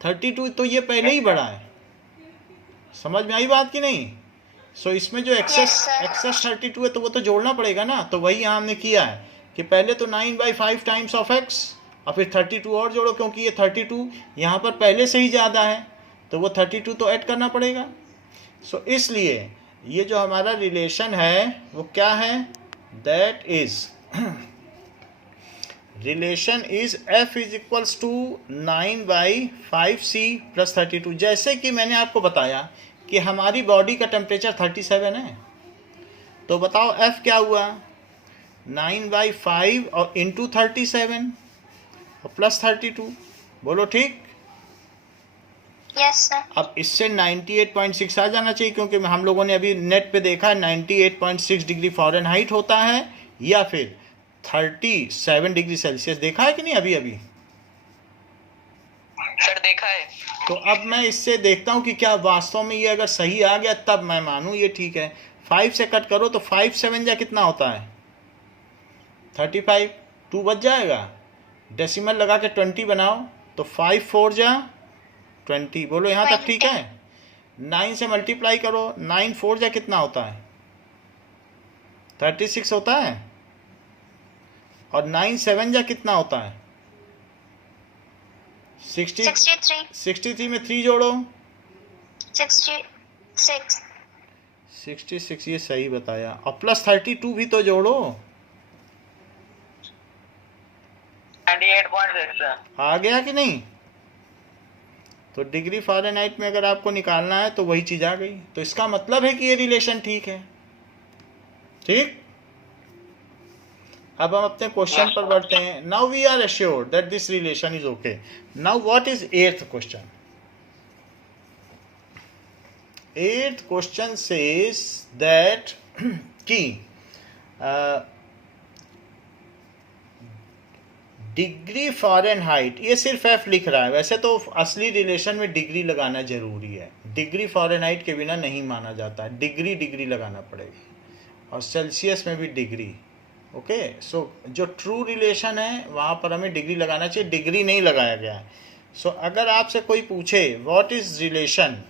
32 तो ये पहले ही बढ़ा है। समझ में आई बात कि नहीं? सो इसमें जो Yes, sir. एक्सेस 32 है तो वो तो जोड़ना पड़ेगा ना, तो वही यहाँ हमने किया है कि पहले तो 9/5 टाइम्स ऑफ एक्स और फिर 32 और जोड़ो, क्योंकि ये 32 यहाँ पर पहले से ही ज़्यादा है तो वो 32 तो ऐड करना पड़ेगा। सो इसलिए ये जो हमारा रिलेशन है वो क्या है, that is relation is f is equals to 9/5c plus 32। जैसे कि मैंने आपको बताया कि हमारी बॉडी का टेम्परेचर 37 है, तो बताओ f क्या हुआ, 9/5 और इंटू 37 और प्लस 32। बोलो ठीक। Yes, sir. अब इससे 98.6 आ जाना चाहिए, क्योंकि हम लोगों ने अभी नेट पे देखा 98.6 डिग्री फ़ारेनहाइट होता है, या फिर 37 डिग्री सेल्सियस देखा है कि नहीं अभी अभी? सर देखा है। तो अब मैं इससे देखता हूँ कि क्या वास्तव में ये अगर सही आ गया तब मैं मानूँ ये ठीक है। 5 से कट करो तो 5 7 जा कितना होता है, 35, 2 बच जाएगा, डेसिमल लगा के 20 बनाओ तो 5 4 जा 20। बोलो यहाँ तक ठीक है। 9 से मल्टीप्लाई करो, 9 4 जा कितना होता है, 36 होता है, और 9 7 जा कितना होता है, 63. 63 में 3 जोड़ो, 66. 66, ये सही बताया, और प्लस 32 भी तो जोड़ो, 98.6 आ गया कि नहीं? तो डिग्री फ़ारेनहाइट में अगर आपको निकालना है तो वही चीज़ आ गई, तो इसका मतलब है कि ये रिलेशन ठीक है। ठीक, अब हम अपने क्वेश्चन पर बढ़ते हैं। Now we are assured that this relation is okay. Now what is 8th question? 8th question says that कि डिग्री फ़ारेनहाइट, ये सिर्फ एफ लिख रहा है, वैसे तो असली रिलेशन में डिग्री लगाना जरूरी है, डिग्री फ़ारेनहाइट के बिना नहीं माना जाता है, डिग्री डिग्री लगाना पड़ेगा, और सेल्सियस में भी डिग्री। ओके, सो जो ट्रू रिलेशन है वहाँ पर हमें डिग्री लगाना चाहिए, डिग्री नहीं लगाया गया है। सो अगर आपसे कोई पूछे व्हाट इज रिलेशन,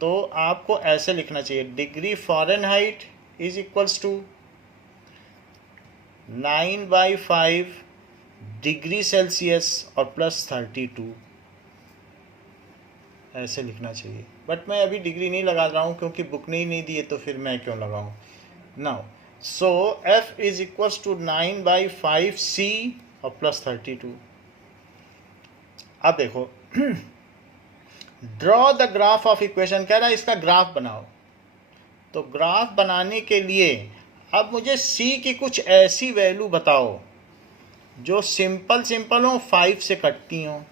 तो आपको ऐसे लिखना चाहिए, degree Fahrenheit is equals to 9/5 degree Celsius और प्लस 32, ऐसे लिखना चाहिए। बट मैं अभी डिग्री नहीं लगा रहा हूँ क्योंकि बुक ने ही नहीं दी है, तो फिर मैं क्यों लगाऊँ। Now so f is equals to 9/5c और प्लस 32। अब देखो draw the graph of equation, कह रहा है इसका ग्राफ बनाओ। तो ग्राफ बनाने के लिए अब मुझे c की कुछ ऐसी वैल्यू बताओ जो सिंपल सिंपल हो, 5 से कटती हो।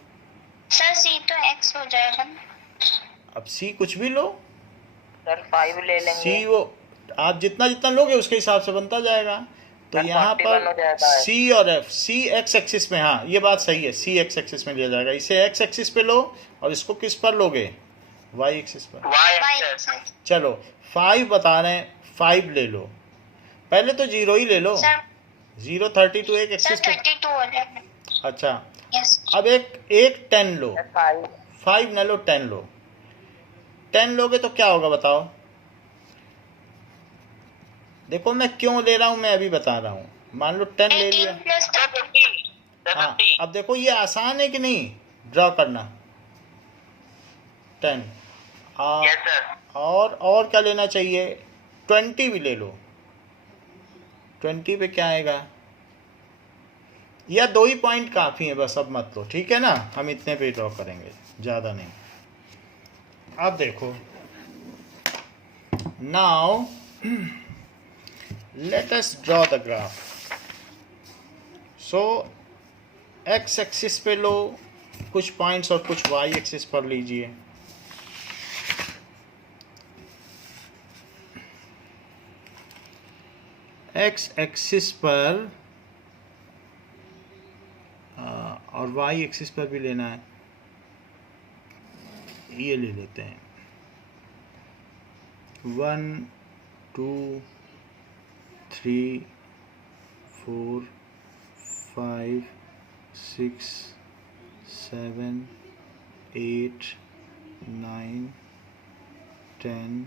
सर C तो X हो जाएगा। अब c कुछ भी लो, सर 5 ले लेंगे। c वो आप जितना जितना लोगे उसके हिसाब से बनता जाएगा। तो सर, यहाँ 41 हो पर जाता है। c और f, c x एक्सिस में, हाँ ये बात सही है, c x एक्सिस में लिया जाएगा। इसे x एक्सिस पे लो और इसको किस पर लोगे, y एक्सिस पर। Y sir axis. चलो 5 बता रहे हैं, 5 ले लो, पहले तो 0 ही ले लो, सर 0 32 एक सर एक्सिस पे। 32 हो जाएगा। अच्छा, यस। अब एक 10 लो, 5 5 न लो 10 लो। 10 लोगे तो क्या होगा बताओ। देखो मैं क्यों ले रहा हूँ मैं अभी बता रहा हूँ। मान लो 10 ले 18 लिया, प्लस 30। हाँ अब देखो ये आसान है कि नहीं ड्रॉ करना, 10 यस सर। और क्या लेना चाहिए, 20 भी ले लो। 20 पे क्या आएगा, या 2 ही पॉइंट काफ़ी है बस, अब मत लो, ठीक है ना, हम इतने पे ड्रॉ करेंगे, ज़्यादा नहीं। अब देखो now let us draw the graph. So x axis पे लो कुछ पॉइंट्स और कुछ y एक्सिस पर लीजिए। x एक्सिस पर और y एक्सिस पर भी लेना है, ये ले लेते हैं 1 2 3 4 5 6 7 8 9 10,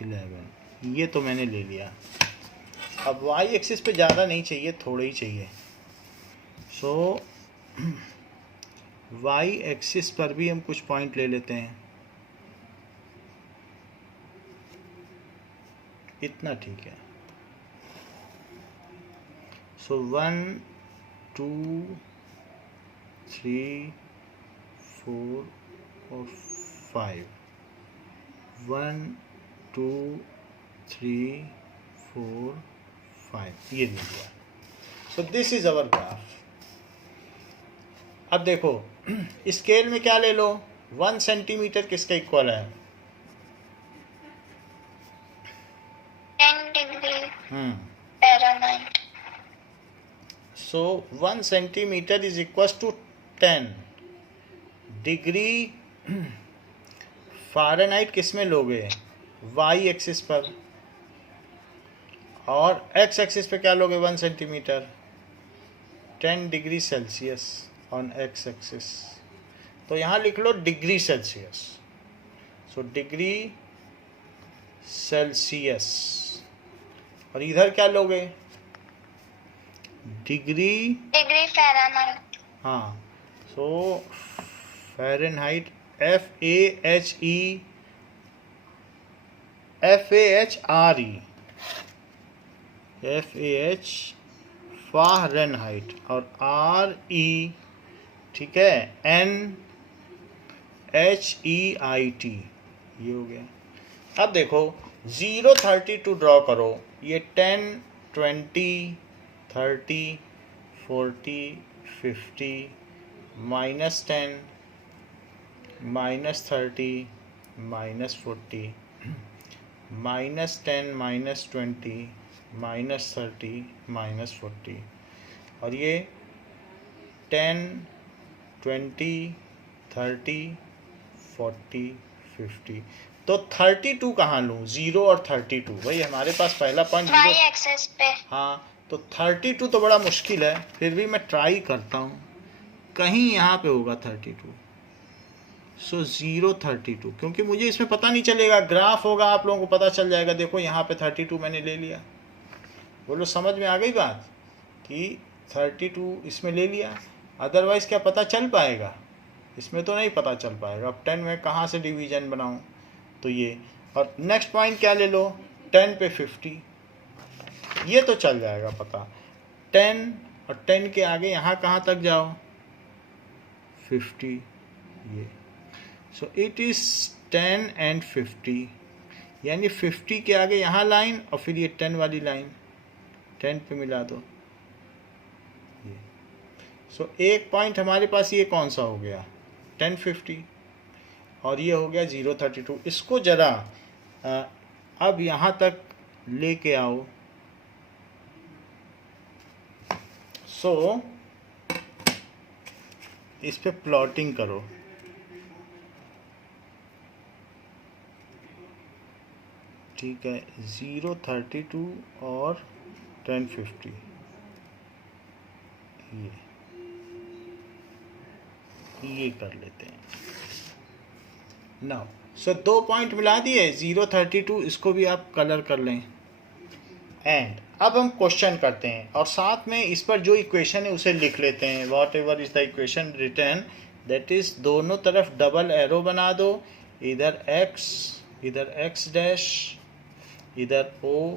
11, ये तो मैंने ले लिया। अब वाई एक्सिस पे ज़्यादा नहीं चाहिए, थोड़े ही चाहिए। सो वाई एक्सिस पर भी हम कुछ पॉइंट ले लेते हैं, इतना ठीक है। सो 1, 2, 3, 4 और 5, 1, 2, 3, 4, 5, ये ले लिया। सो दिस इज अवर ग्राफ। अब देखो स्केल में क्या ले लो, 1 सेंटीमीटर किसके इक्वल है? 10 degree Fahrenheit. So 1 centimetre is equal to 10 degree Fahrenheit. किस में लोगे? वाई एक्सिस पर। और एक्स एक्सिस पे क्या लोगे? 1 centimetre, 10 degree Celsius on X axis. तो यहाँ लिख लो degree Celsius. So degree Celsius. और इधर क्या लोगे? Degree Fahrenheit. हाँ, सो फ़ारेनहाइट, FAHRE, फ़ारेनहाइट, और RE, ठीक है, NHEIT, ये हो गया। अब देखो 0, 32 ड्रॉ करो। ये 10, 20, 30, 40, 50, -10, -30, -40, -10, -20, -30, -40, और ये 10, 20, 30, 40, 50। तो 32 कहाँ लूँ? 0 और 32, भाई हमारे पास पहला पॉइंट वाई 0। एक्सिस पे। हाँ, तो 32 तो बड़ा मुश्किल है, फिर भी मैं ट्राई करता हूँ, कहीं यहाँ पे होगा 32। सो 0, 32, क्योंकि मुझे इसमें पता नहीं चलेगा, ग्राफ होगा, आप लोगों को पता चल जाएगा। देखो यहाँ पे 32 मैंने ले लिया। बोलो समझ में आ गई बात कि 32 इसमें ले लिया, अदरवाइज़ क्या पता चल पाएगा? इसमें तो नहीं पता चल पाएगा। अब 10 में कहाँ से डिवीज़न बनाऊँ? तो ये, और नेक्स्ट पॉइंट क्या ले लो? 10 पे 50, ये तो चल जाएगा पता। 10 और 10 के आगे यहाँ कहाँ तक जाओ? 50, ये। सो इट इज़ 10 and 50, यानी 50 के आगे यहाँ लाइन, और फिर ये 10 वाली लाइन 10 पे मिला दो, ये। सो एक पॉइंट हमारे पास ये कौन सा हो गया? 10, 50, और ये हो गया 0, 32। इसको ज़रा अब यहाँ तक लेके आओ। सो इस पे प्लॉटिंग करो। ठीक है, 0, 32 और 10, 50, ये कर लेते हैं। नाउ सो 2 पॉइंट मिला दिए, 0, 32, इसको भी आप कलर कर लें। एंड अब हम क्वेश्चन करते हैं, और साथ में इस पर जो इक्वेशन है उसे लिख लेते हैं। Whatever is the equation return, that is दोनों तरफ डबल एरो बना दो, इधर x डैश, इधर O,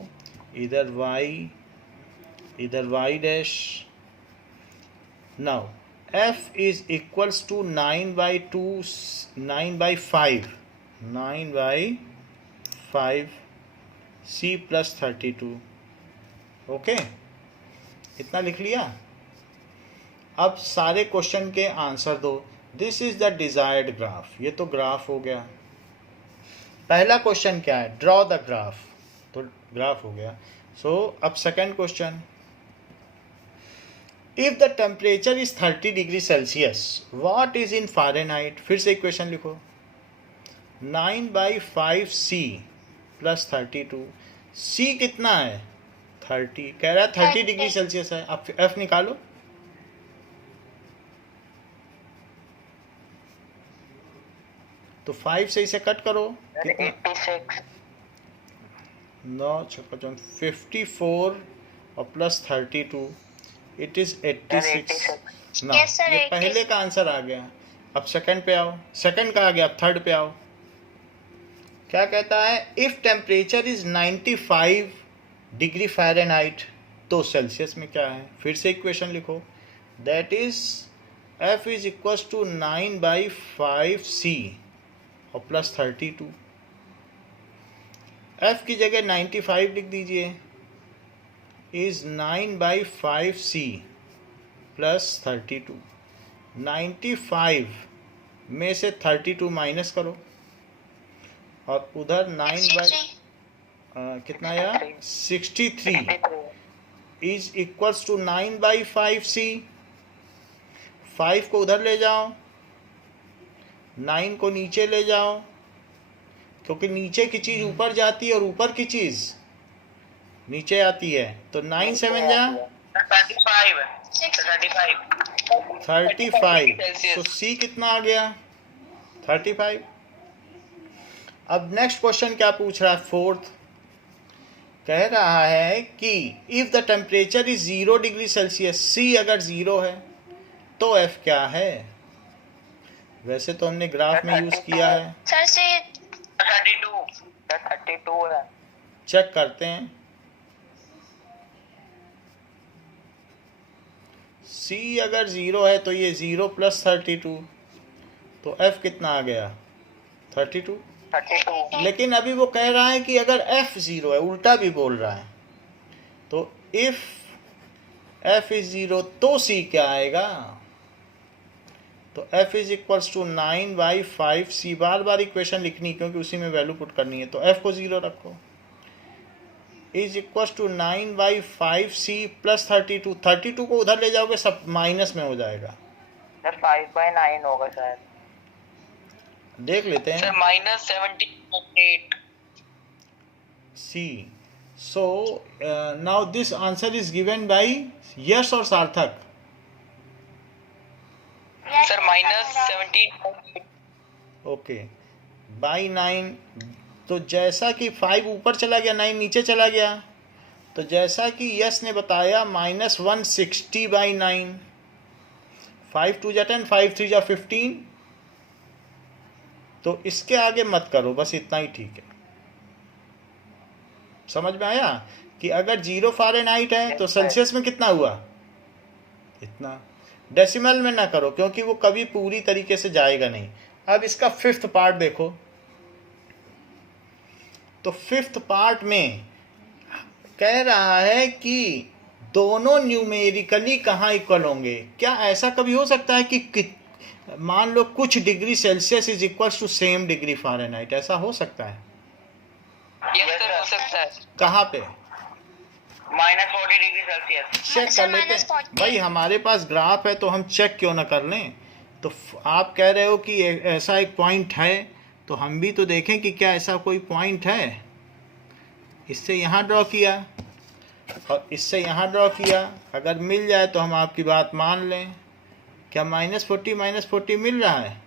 इधर y dash. Now f is equals to 9/2, 9/5 c plus 32। Okay, इतना लिख लिया। अब सारे क्वेश्चन के आंसर दो। This is the desired graph, ये तो ग्राफ हो गया। पहला क्वेश्चन क्या है? ड्रॉ द ग्राफ, तो ग्राफ हो गया। सो अब second question, if the temperature is 30 degree Celsius, what is in Fahrenheit? फिर से इक्वेशन लिखो, 9/5 c प्लस 32। c कितना है? 30, कह रहा है 30 डिग्री सेल्सियस है। अब f निकालो। तो 5 से इसे कट करो, सर कितना? 86 9 6 54 और प्लस 32, इट इज सर 86 86 ना। Yes, sir, ये 86. पहले का आंसर आ गया। अब सेकंड पे आओ, सेकंड का आ गया, अब थर्ड पे आओ। क्या कहता है? If temperature is 95 degree Fahrenheit, तो सेल्सियस में क्या है? फिर से इक्वेशन लिखो, that is F is equal to 9/5C और प्लस 32। F की जगह 95 लिख दीजिए, इज 9/5C प्लस 32। 95 में से 32 माइनस करो, और उधर 63. कितना आया? 63 63 इज इक्वल्स टू 9/5C। 5 को उधर ले जाओ, 9 को नीचे ले जाओ, क्योंकि नीचे की चीज़ ऊपर जाती है और ऊपर की चीज़ नीचे आती है। तो 9 7 जा 35 35। तो C कितना आ गया? 35। अब नेक्स्ट क्वेश्चन क्या पूछ रहा है? फोर्थ कह रहा है कि if the temperature is 0 degree Celsius, C अगर 0 है तो F क्या है? वैसे तो हमने ग्राफ में यूज किया है, Sir, say 32 है। चेक करते हैं। C अगर 0 है तो ये 0 प्लस 32, तो F कितना आ गया? 32। 32 लेकिन अभी वो कह रहा है कि अगर F 0 है, उल्टा भी बोल रहा है, तो इफ F इज 0 तो C क्या आएगा? तो F is equals to 9/5C। बार बार इक्वेशन लिखनी, क्योंकि उसी में वैल्यू पुट करनी है। तो F को 0 रखो, is equals to 9/5C plus 32। 32 को उधर ले जाओगे, सब माइनस में हो जाएगा। सर 5/9 होगा शायद। देख लेते हैं। -17.8 C। So now this answer is given by यश और सार्थक। yes. Sir -17.8 okay, by 9। तो जैसा कि 5 ऊपर चला गया, 9 नीचे चला गया, तो जैसा कि यश ने बताया -160/9। 5 2 जा 10, 5 3 जा 15। तो इसके आगे मत करो, बस इतना ही ठीक है। समझ में आया कि अगर 0 फ़ारेनहाइट है तो सेल्सियस में कितना हुआ? इतना। डेसिमल में ना करो, क्योंकि वो कभी पूरी तरीके से जाएगा नहीं। अब इसका फिफ्थ पार्ट देखो, तो फिफ्थ पार्ट में कह रहा है कि दोनों न्यूमेरिकली कहाँ इक्वल होंगे। क्या ऐसा कभी हो सकता है कि मान लो कुछ degree Celsius is equal to same degree Fahrenheit? ऐसा हो सकता है? यस सर हो सकता है। कहाँ पे? -40 डिग्री सेल्सियस। चेक सर, कर लेते हैं -40 भाई, हमारे पास ग्राफ है तो हम चेक क्यों ना कर लें। तो आप कह रहे हो कि ऐसा एक पॉइंट है, तो हम भी तो देखें कि क्या ऐसा कोई पॉइंट है। इससे यहाँ ड्रॉ किया और इससे यहाँ ड्रॉ किया, अगर मिल जाए तो हम आपकी बात मान लें। क्या -40 मिल रहा है?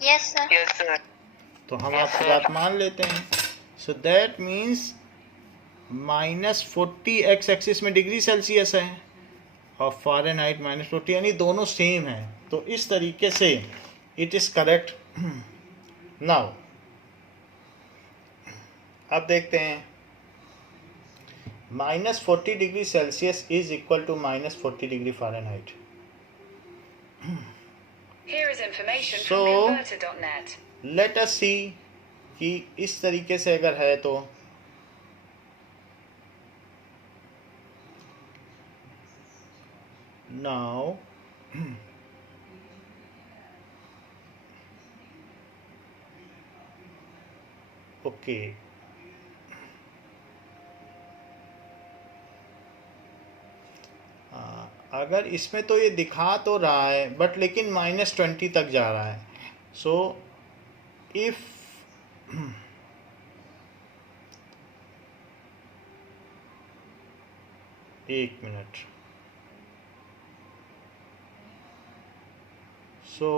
Yes, sir. Yes sir. तो हम आपकी बात मान लेते हैं। So that means -40 x axis में डिग्री सेल्सियस है और फ़ारेनहाइट -40, यानी दोनों सेम है। तो इस तरीके से इट इज़ करेक्ट। नाउ अब देखते हैं, -40 degree Celsius is equal to -40 degree Fahrenheit. Here is information So- from converter.net. Let us see कि इस तरीके से अगर है तो नाउ ओके, अगर इसमें तो ये दिखा तो रहा है बट लेकिन -20 तक जा रहा है। सो इफ एक मिनट, सो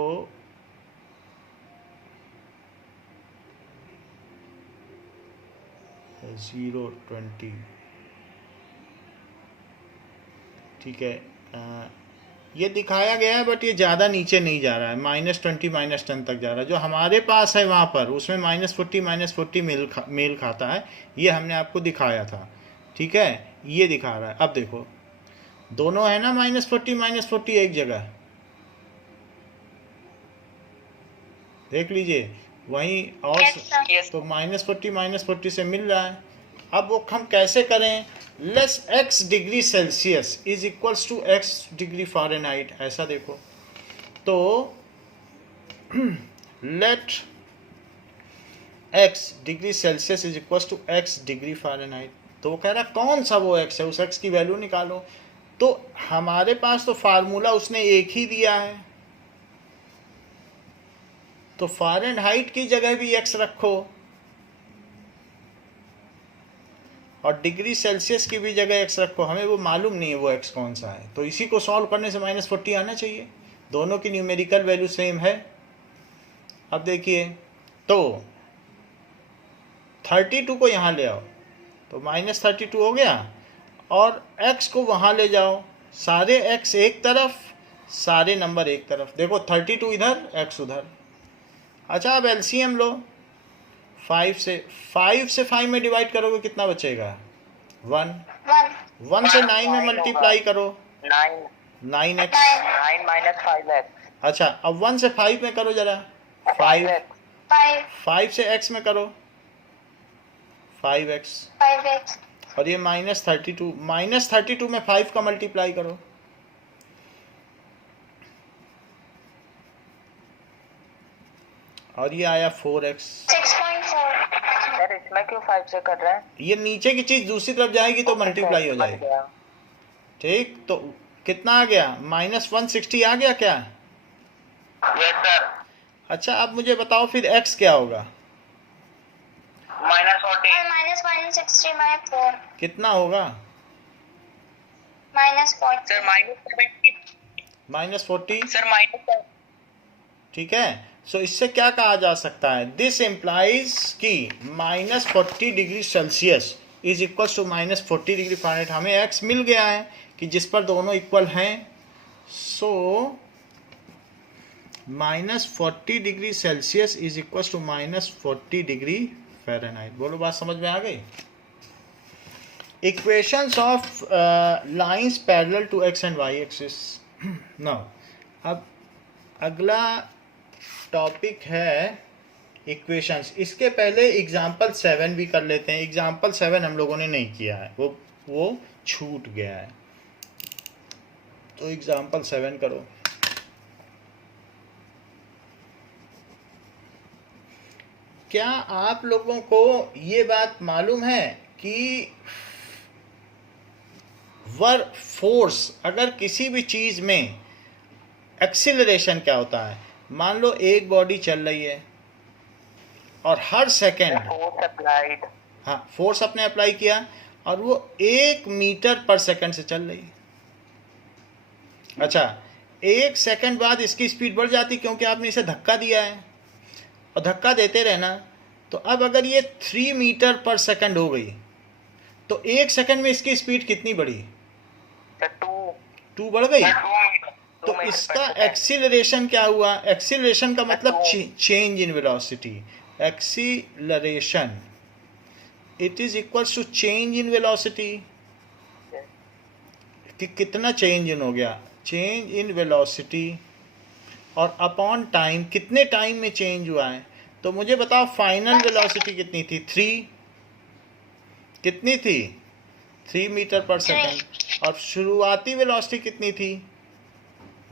0.20, ठीक है। ये दिखाया गया है बट ये ज़्यादा नीचे नहीं जा रहा है, -20 -10 तक जा रहा है। जो हमारे पास है वहाँ पर उसमें -40 मेल खाता है, ये हमने आपको दिखाया था, ठीक है। ये दिखा रहा है। अब देखो दोनों है ना -40 एक जगह, देख लीजिए वहीं और Yes, sir. तो -40 से मिल रहा है। अब वो हम कैसे करें? Let's x degree Celsius is equals to x degree Fahrenheit, ऐसा देखो तो let x degree Celsius is equals to x degree Fahrenheit. तो वो कह रहा कौन सा वो x है, उस x की वैल्यू निकालो। तो हमारे पास तो फार्मूला उसने एक ही दिया है, तो फ़ारेनहाइट की जगह भी x रखो और डिग्री सेल्सियस की भी जगह x रखो। हमें वो मालूम नहीं है वो x कौन सा है, तो इसी को सॉल्व करने से -40 आना चाहिए। दोनों की न्यूमेरिकल वैल्यू सेम है। अब देखिए तो 32 को यहाँ ले आओ तो -32 हो गया, और x को वहाँ ले जाओ, सारे x एक तरफ, सारे नंबर एक तरफ। देखो 32 इधर, x उधर। अच्छा अब एलसीएम लो, 5 से 5 में डिवाइड करोगे कितना बचेगा? 1 1. से 9 में मल्टीप्लाई करो 9 9x। 9 minus 5x अच्छा अब 1 से 5 में करो जरा 5, 5. 5 से x में करो 5x, 5x. और ये -32 में 5 का मल्टीप्लाई करो, और ये आया 4x। 6.4. सर इसमें क्यों 5 से कर रहे हैं? ये नीचे की चीज दूसरी तरफ जाएगी तो मल्टीप्लाई हो जाएगी, ठीक। तो कितना आ गया? -160 आ गया क्या? Yes sir. अच्छा अब मुझे बताओ फिर x क्या होगा? -40 और -160/4. कितना होगा? -40. सर -40, सर -40 ठीक है। सो इससे क्या कहा जा सकता है? दिस इम्प्लाइज कि -40 degree Celsius is equal to -40 degree Fahrenheit. हमें x मिल गया है कि जिस पर दोनों इक्वल हैं। So -40 degree Celsius is equal to -40 degree Fahrenheit. बोलो बात समझ में आ गई? Equations of lines parallel to x and y axis. Now अब अगला टॉपिक है इक्वेशंस। इसके पहले एग्जाम्पल 7 भी कर लेते हैं। एग्जाम्पल 7 हम लोगों ने नहीं किया है, वो छूट गया है, तो एग्जाम्पल 7 करो। क्या आप लोगों को ये बात मालूम है कि वर्क फोर्स, अगर किसी भी चीज़ में एक्सीलरेशन क्या होता है? मान लो एक बॉडी चल रही है और हर सेकंड, फोर्स अप्लाइड, हाँ फोर्स अपने अप्लाई किया और वो 1 मीटर पर सेकंड से चल रही है। अच्छा 1 सेकंड बाद इसकी स्पीड बढ़ जाती क्योंकि आपने इसे धक्का दिया है, और धक्का देते रहना। तो अब अगर ये 3 मीटर पर सेकंड हो गई तो 1 सेकंड में इसकी स्पीड कितनी बढ़ी? 2 बढ़ गई। 2 तो इसका एक्सीलरेशन क्या हुआ? एक्सीलरेशन का मतलब change in velocity. Acceleration it is equals to change in velocity. कि कितना चेंज इन हो गया? चेंज इन वेलोसिटी और अपॉन टाइम, कितने टाइम में चेंज हुआ है? तो मुझे बताओ फाइनल वेलोसिटी कितनी थी? 3 कितनी थी? 3 मीटर पर सेकंड। और शुरुआती वेलोसिटी कितनी थी?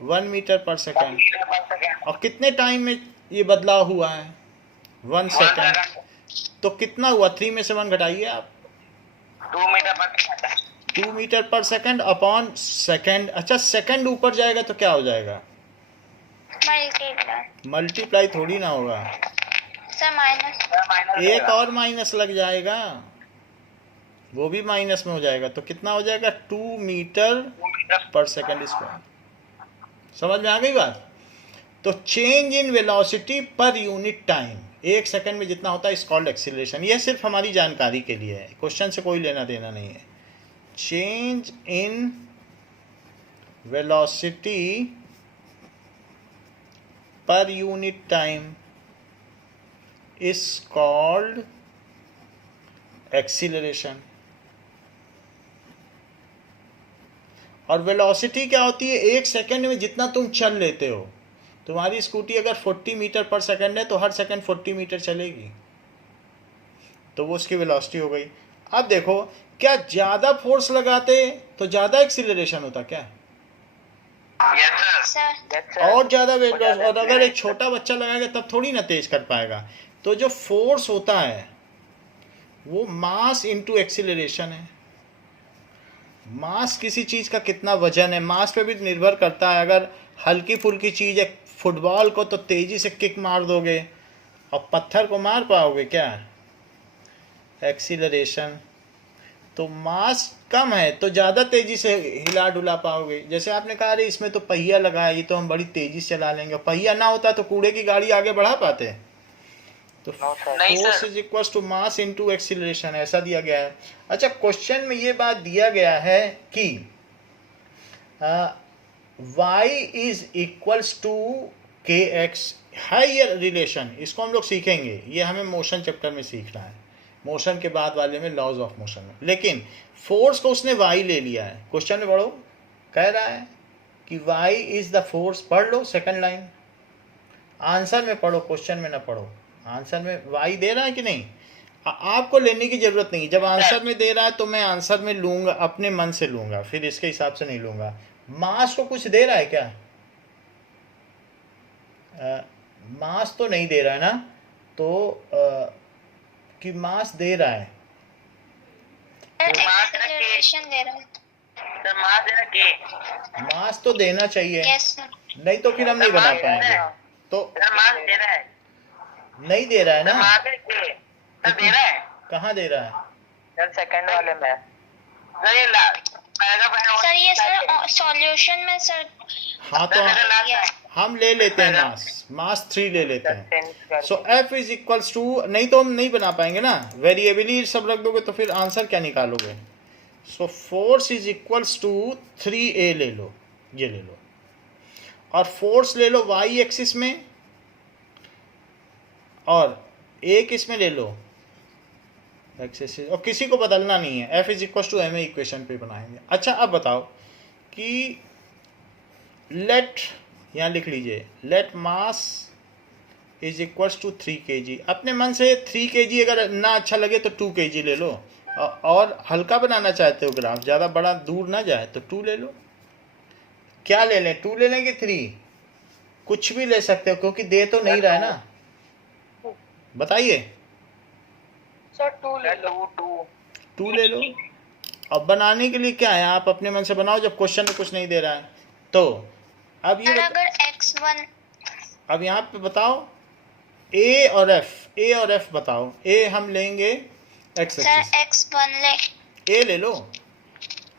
1 मीटर पर सेकंड। और कितने टाइम में ये बदलाव हुआ है? 1 सेकंड। तो कितना हुआ? 3 में से 1 घटाइए आप। 2 मीटर पर सेकंड। 2 मीटर पर सेकंड अपॉन सेकंड। अच्छा सेकंड ऊपर जाएगा तो क्या हो जाएगा? मल्टीप्लाई थोड़ी ना होगा, सर माइनस। एक और माइनस लग जाएगा, वो भी माइनस में हो जाएगा। तो कितना हो जाएगा? 2 मीटर पर सेकंड स्क्वायर। समझ में आ गई बात? तो change in velocity per unit time, 1 second में जितना होता है इस कॉल्ड एक्सीलरेशन। यह सिर्फ हमारी जानकारी के लिए है, क्वेश्चन से कोई लेना देना नहीं है। Change in velocity per unit time is called acceleration. और वेलोसिटी क्या होती है? 1 सेकंड में जितना तुम चल लेते हो। तुम्हारी स्कूटी अगर 40 मीटर पर सेकंड है तो हर सेकंड 40 मीटर चलेगी, तो वो उसकी वेलोसिटी हो गई। अब देखो, क्या ज़्यादा फोर्स लगाते तो ज़्यादा एक्सीलरेशन होता क्या? सर और ज़्यादा वेलोसिटी। और अगर एक छोटा बच्चा लगाएगा तब थोड़ी ना तेज कर पाएगा। तो जो फोर्स होता है वो मास इंटू एक्सीलरेशन है। मास किसी चीज़ का कितना वजन है, मास पे भी निर्भर करता है। अगर हल्की फुल्की चीज़ है, फुटबॉल को तो तेज़ी से किक मार दोगे और पत्थर को मार पाओगे क्या? एक्सीलरेशन। तो मास कम है तो ज़्यादा तेज़ी से हिला डुला पाओगे। जैसे आपने कहा अरे इसमें तो पहिया लगा है, ये तो हम बड़ी तेज़ी से चला लेंगे। पहिया ना होता तो कूड़े की गाड़ी आगे बढ़ा पाते। तो force is equal to mass into acceleration, ऐसा दिया गया है। अच्छा, क्वेश्चन में ये बात दिया गया है कि y इज इक्वल्स टू के एक्स, है ये रिलेशन। इसको हम लोग सीखेंगे, ये हमें मोशन चैप्टर में सीखना है, मोशन के बाद वाले में, लॉज ऑफ मोशन में। लेकिन फोर्स को उसने y ले लिया है। क्वेश्चन में पढ़ो, कह रहा है कि y इज द फोर्स। पढ़ लो सेकंड लाइन, आंसर में पढ़ो, क्वेश्चन में ना पढ़ो। आंसर में y दे रहा है कि नहीं, आपको लेने की जरूरत नहीं। जब आंसर में दे रहा है तो मैं आंसर में लूंगा, अपने मन से लूंगा, फिर इसके हिसाब से नहीं लूंगा। मास को कुछ दे रहा है क्या? मास तो नहीं दे रहा है ना, तो कि मास दे रहा है, एक्सीलरेशन दे रहा है। मास तो देना चाहिए। Yes sir. नहीं तो फिर हम नहीं बना पाएंगे। तो नहीं दे रहा है ना, कहाँ दे रहा है? सेकंड वाले में सर ये सर सॉल्यूशन में सर हाँ, तो हम ले लेते हैं मास, मास 3 ले लेते हैं। सो F इज इक्वल्स टू, नहीं तो हम नहीं बना पाएंगे ना, वेरिएबल सब रख दोगे तो फिर आंसर क्या निकालोगे? So force is equals to 3a ले लो, ये ले लो, और फोर्स ले लो y एक्सिस में और a किस में ले लो, एक्सिस। और किसी को बदलना नहीं है, F is equals to ma equation पे बनाएंगे। अच्छा, अब बताओ कि लेट, यहाँ लिख लीजिए, let mass is equals to 3 kg। अपने मन से 3 kg अगर ना अच्छा लगे तो 2 kg ले लो, और हल्का बनाना चाहते हो ग्राफ, ज़्यादा बड़ा दूर ना जाए तो 2 ले लो। क्या ले लें, 2 ले लें कि 3? कुछ भी ले सकते हो क्योंकि दे तो नहीं रहा है ना, बताइए। सर 2 ले लो। 2 ले लो। अब बनाने के लिए क्या है, आप अपने मन से बनाओ जब क्वेश्चन में कुछ नहीं दे रहा है तो। अब ये अगर x1, अब यहाँ पे बताओ a और f बताओ। a हम लेंगे x सर एक्सिस, x1 ले। a ले लो,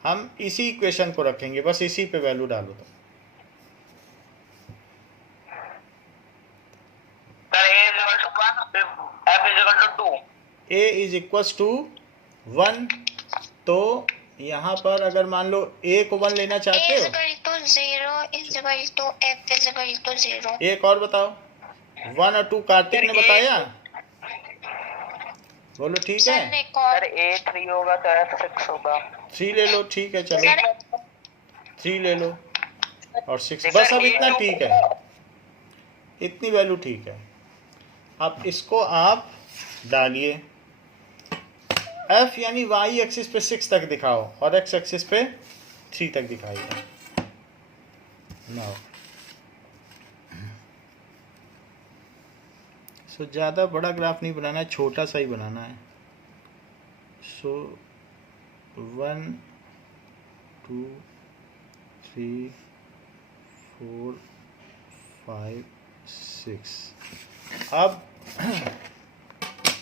हम इसी इक्वेशन को रखेंगे, बस इसी पे वैल्यू डालो तो। a इज इक्वल्स टू 1, तो यहाँ पर अगर मान लो a को 1 लेना चाहते हो, (0) एक और बताओ, 1 और 2 कार्तिक ने बताया, बोलो ठीक है। सर एक और सर A 3 होगा तो F 6 होगा। 3 ले लो, ठीक है, चलो सर 3 ले लो और 6, बस अब इतना ठीक है, इतनी वैल्यू ठीक है। अब इसको आप डालिए, F यानी y एक्सिस पे 6 तक दिखाओ और x एक्सिस पे 3 तक दिखाइए। नाउ सो ज़्यादा बड़ा ग्राफ नहीं बनाना है, छोटा सा ही बनाना है। सो 1 2 3 4 5 6। अब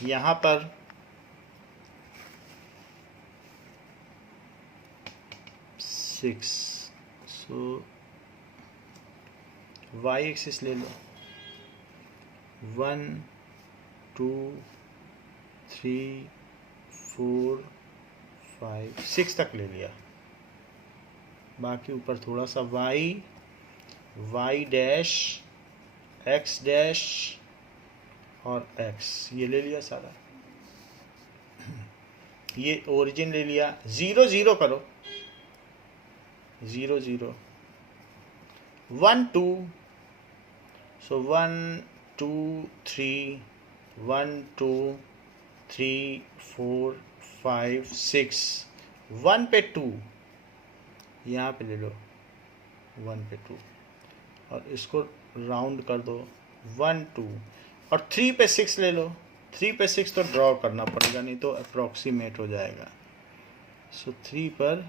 यहाँ पर सिक्स, सो y एक्सिस ले लो, 1 2 3 4 5 6 तक ले लिया, बाकी ऊपर थोड़ा सा y डैश x डैश और x ये ले लिया सारा, ये ओरिजिन ले लिया। 0 0 करो, 0 0 1 2, so 1 2 3 1 2 3 4 5 6 1 पे 2 यहाँ पे ले लो, 1 पे 2 और इसको राउंड कर दो 1 2 और 3 पे 6 ले लो। 3 पे 6 तो ड्रॉ करना पड़ेगा, नहीं तो अप्रॉक्सीमेट हो जाएगा। सो 3 पर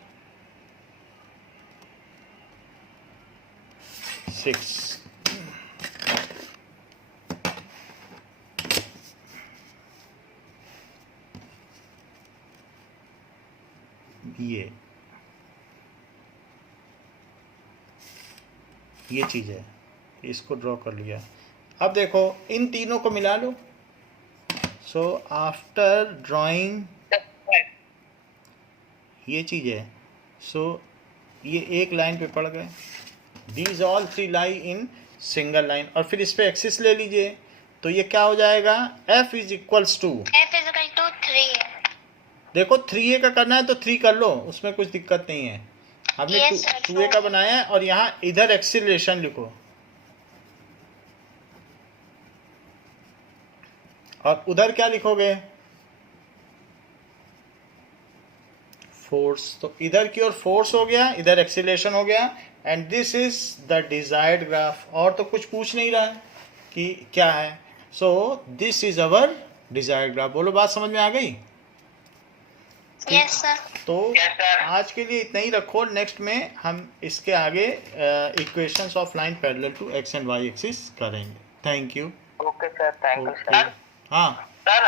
6 ये चीज़ है, इसको ड्रॉ कर लिया। अब देखो इन तीनों को मिला लो। सो आफ्टर ड्राइंग ये चीज़ है, सो ये एक लाइन पे पड़ गए, these all 3 lie in single line, और फिर इस पे एक्सिस ले लीजिए, तो ये क्या हो जाएगा, f is equals to, F is equal to 3. देखो 3a का करना है तो 3 कर लो, उसमें कुछ दिक्कत नहीं है। हमने Yes, sir. 2a का बनाया है और यहाँ इधर एक्सीलरेशन लिखो और उधर क्या लिखोगे, फोर्स। तो इधर की ओर फोर्स हो गया, इधर एक्सीलरेशन हो गया, and this is the desired graph. और तो कुछ पूछ नहीं रहा है कि क्या है। So this is our desired graph. बोलो बात समझ में आ गई? Yes, sir. तो आज के लिए इतना ही रखो, नेक्स्ट में हम इसके आगे equations of line parallel to X and Y axis करेंगे। Thank you. Okay sir, thank you sir. हाँ सर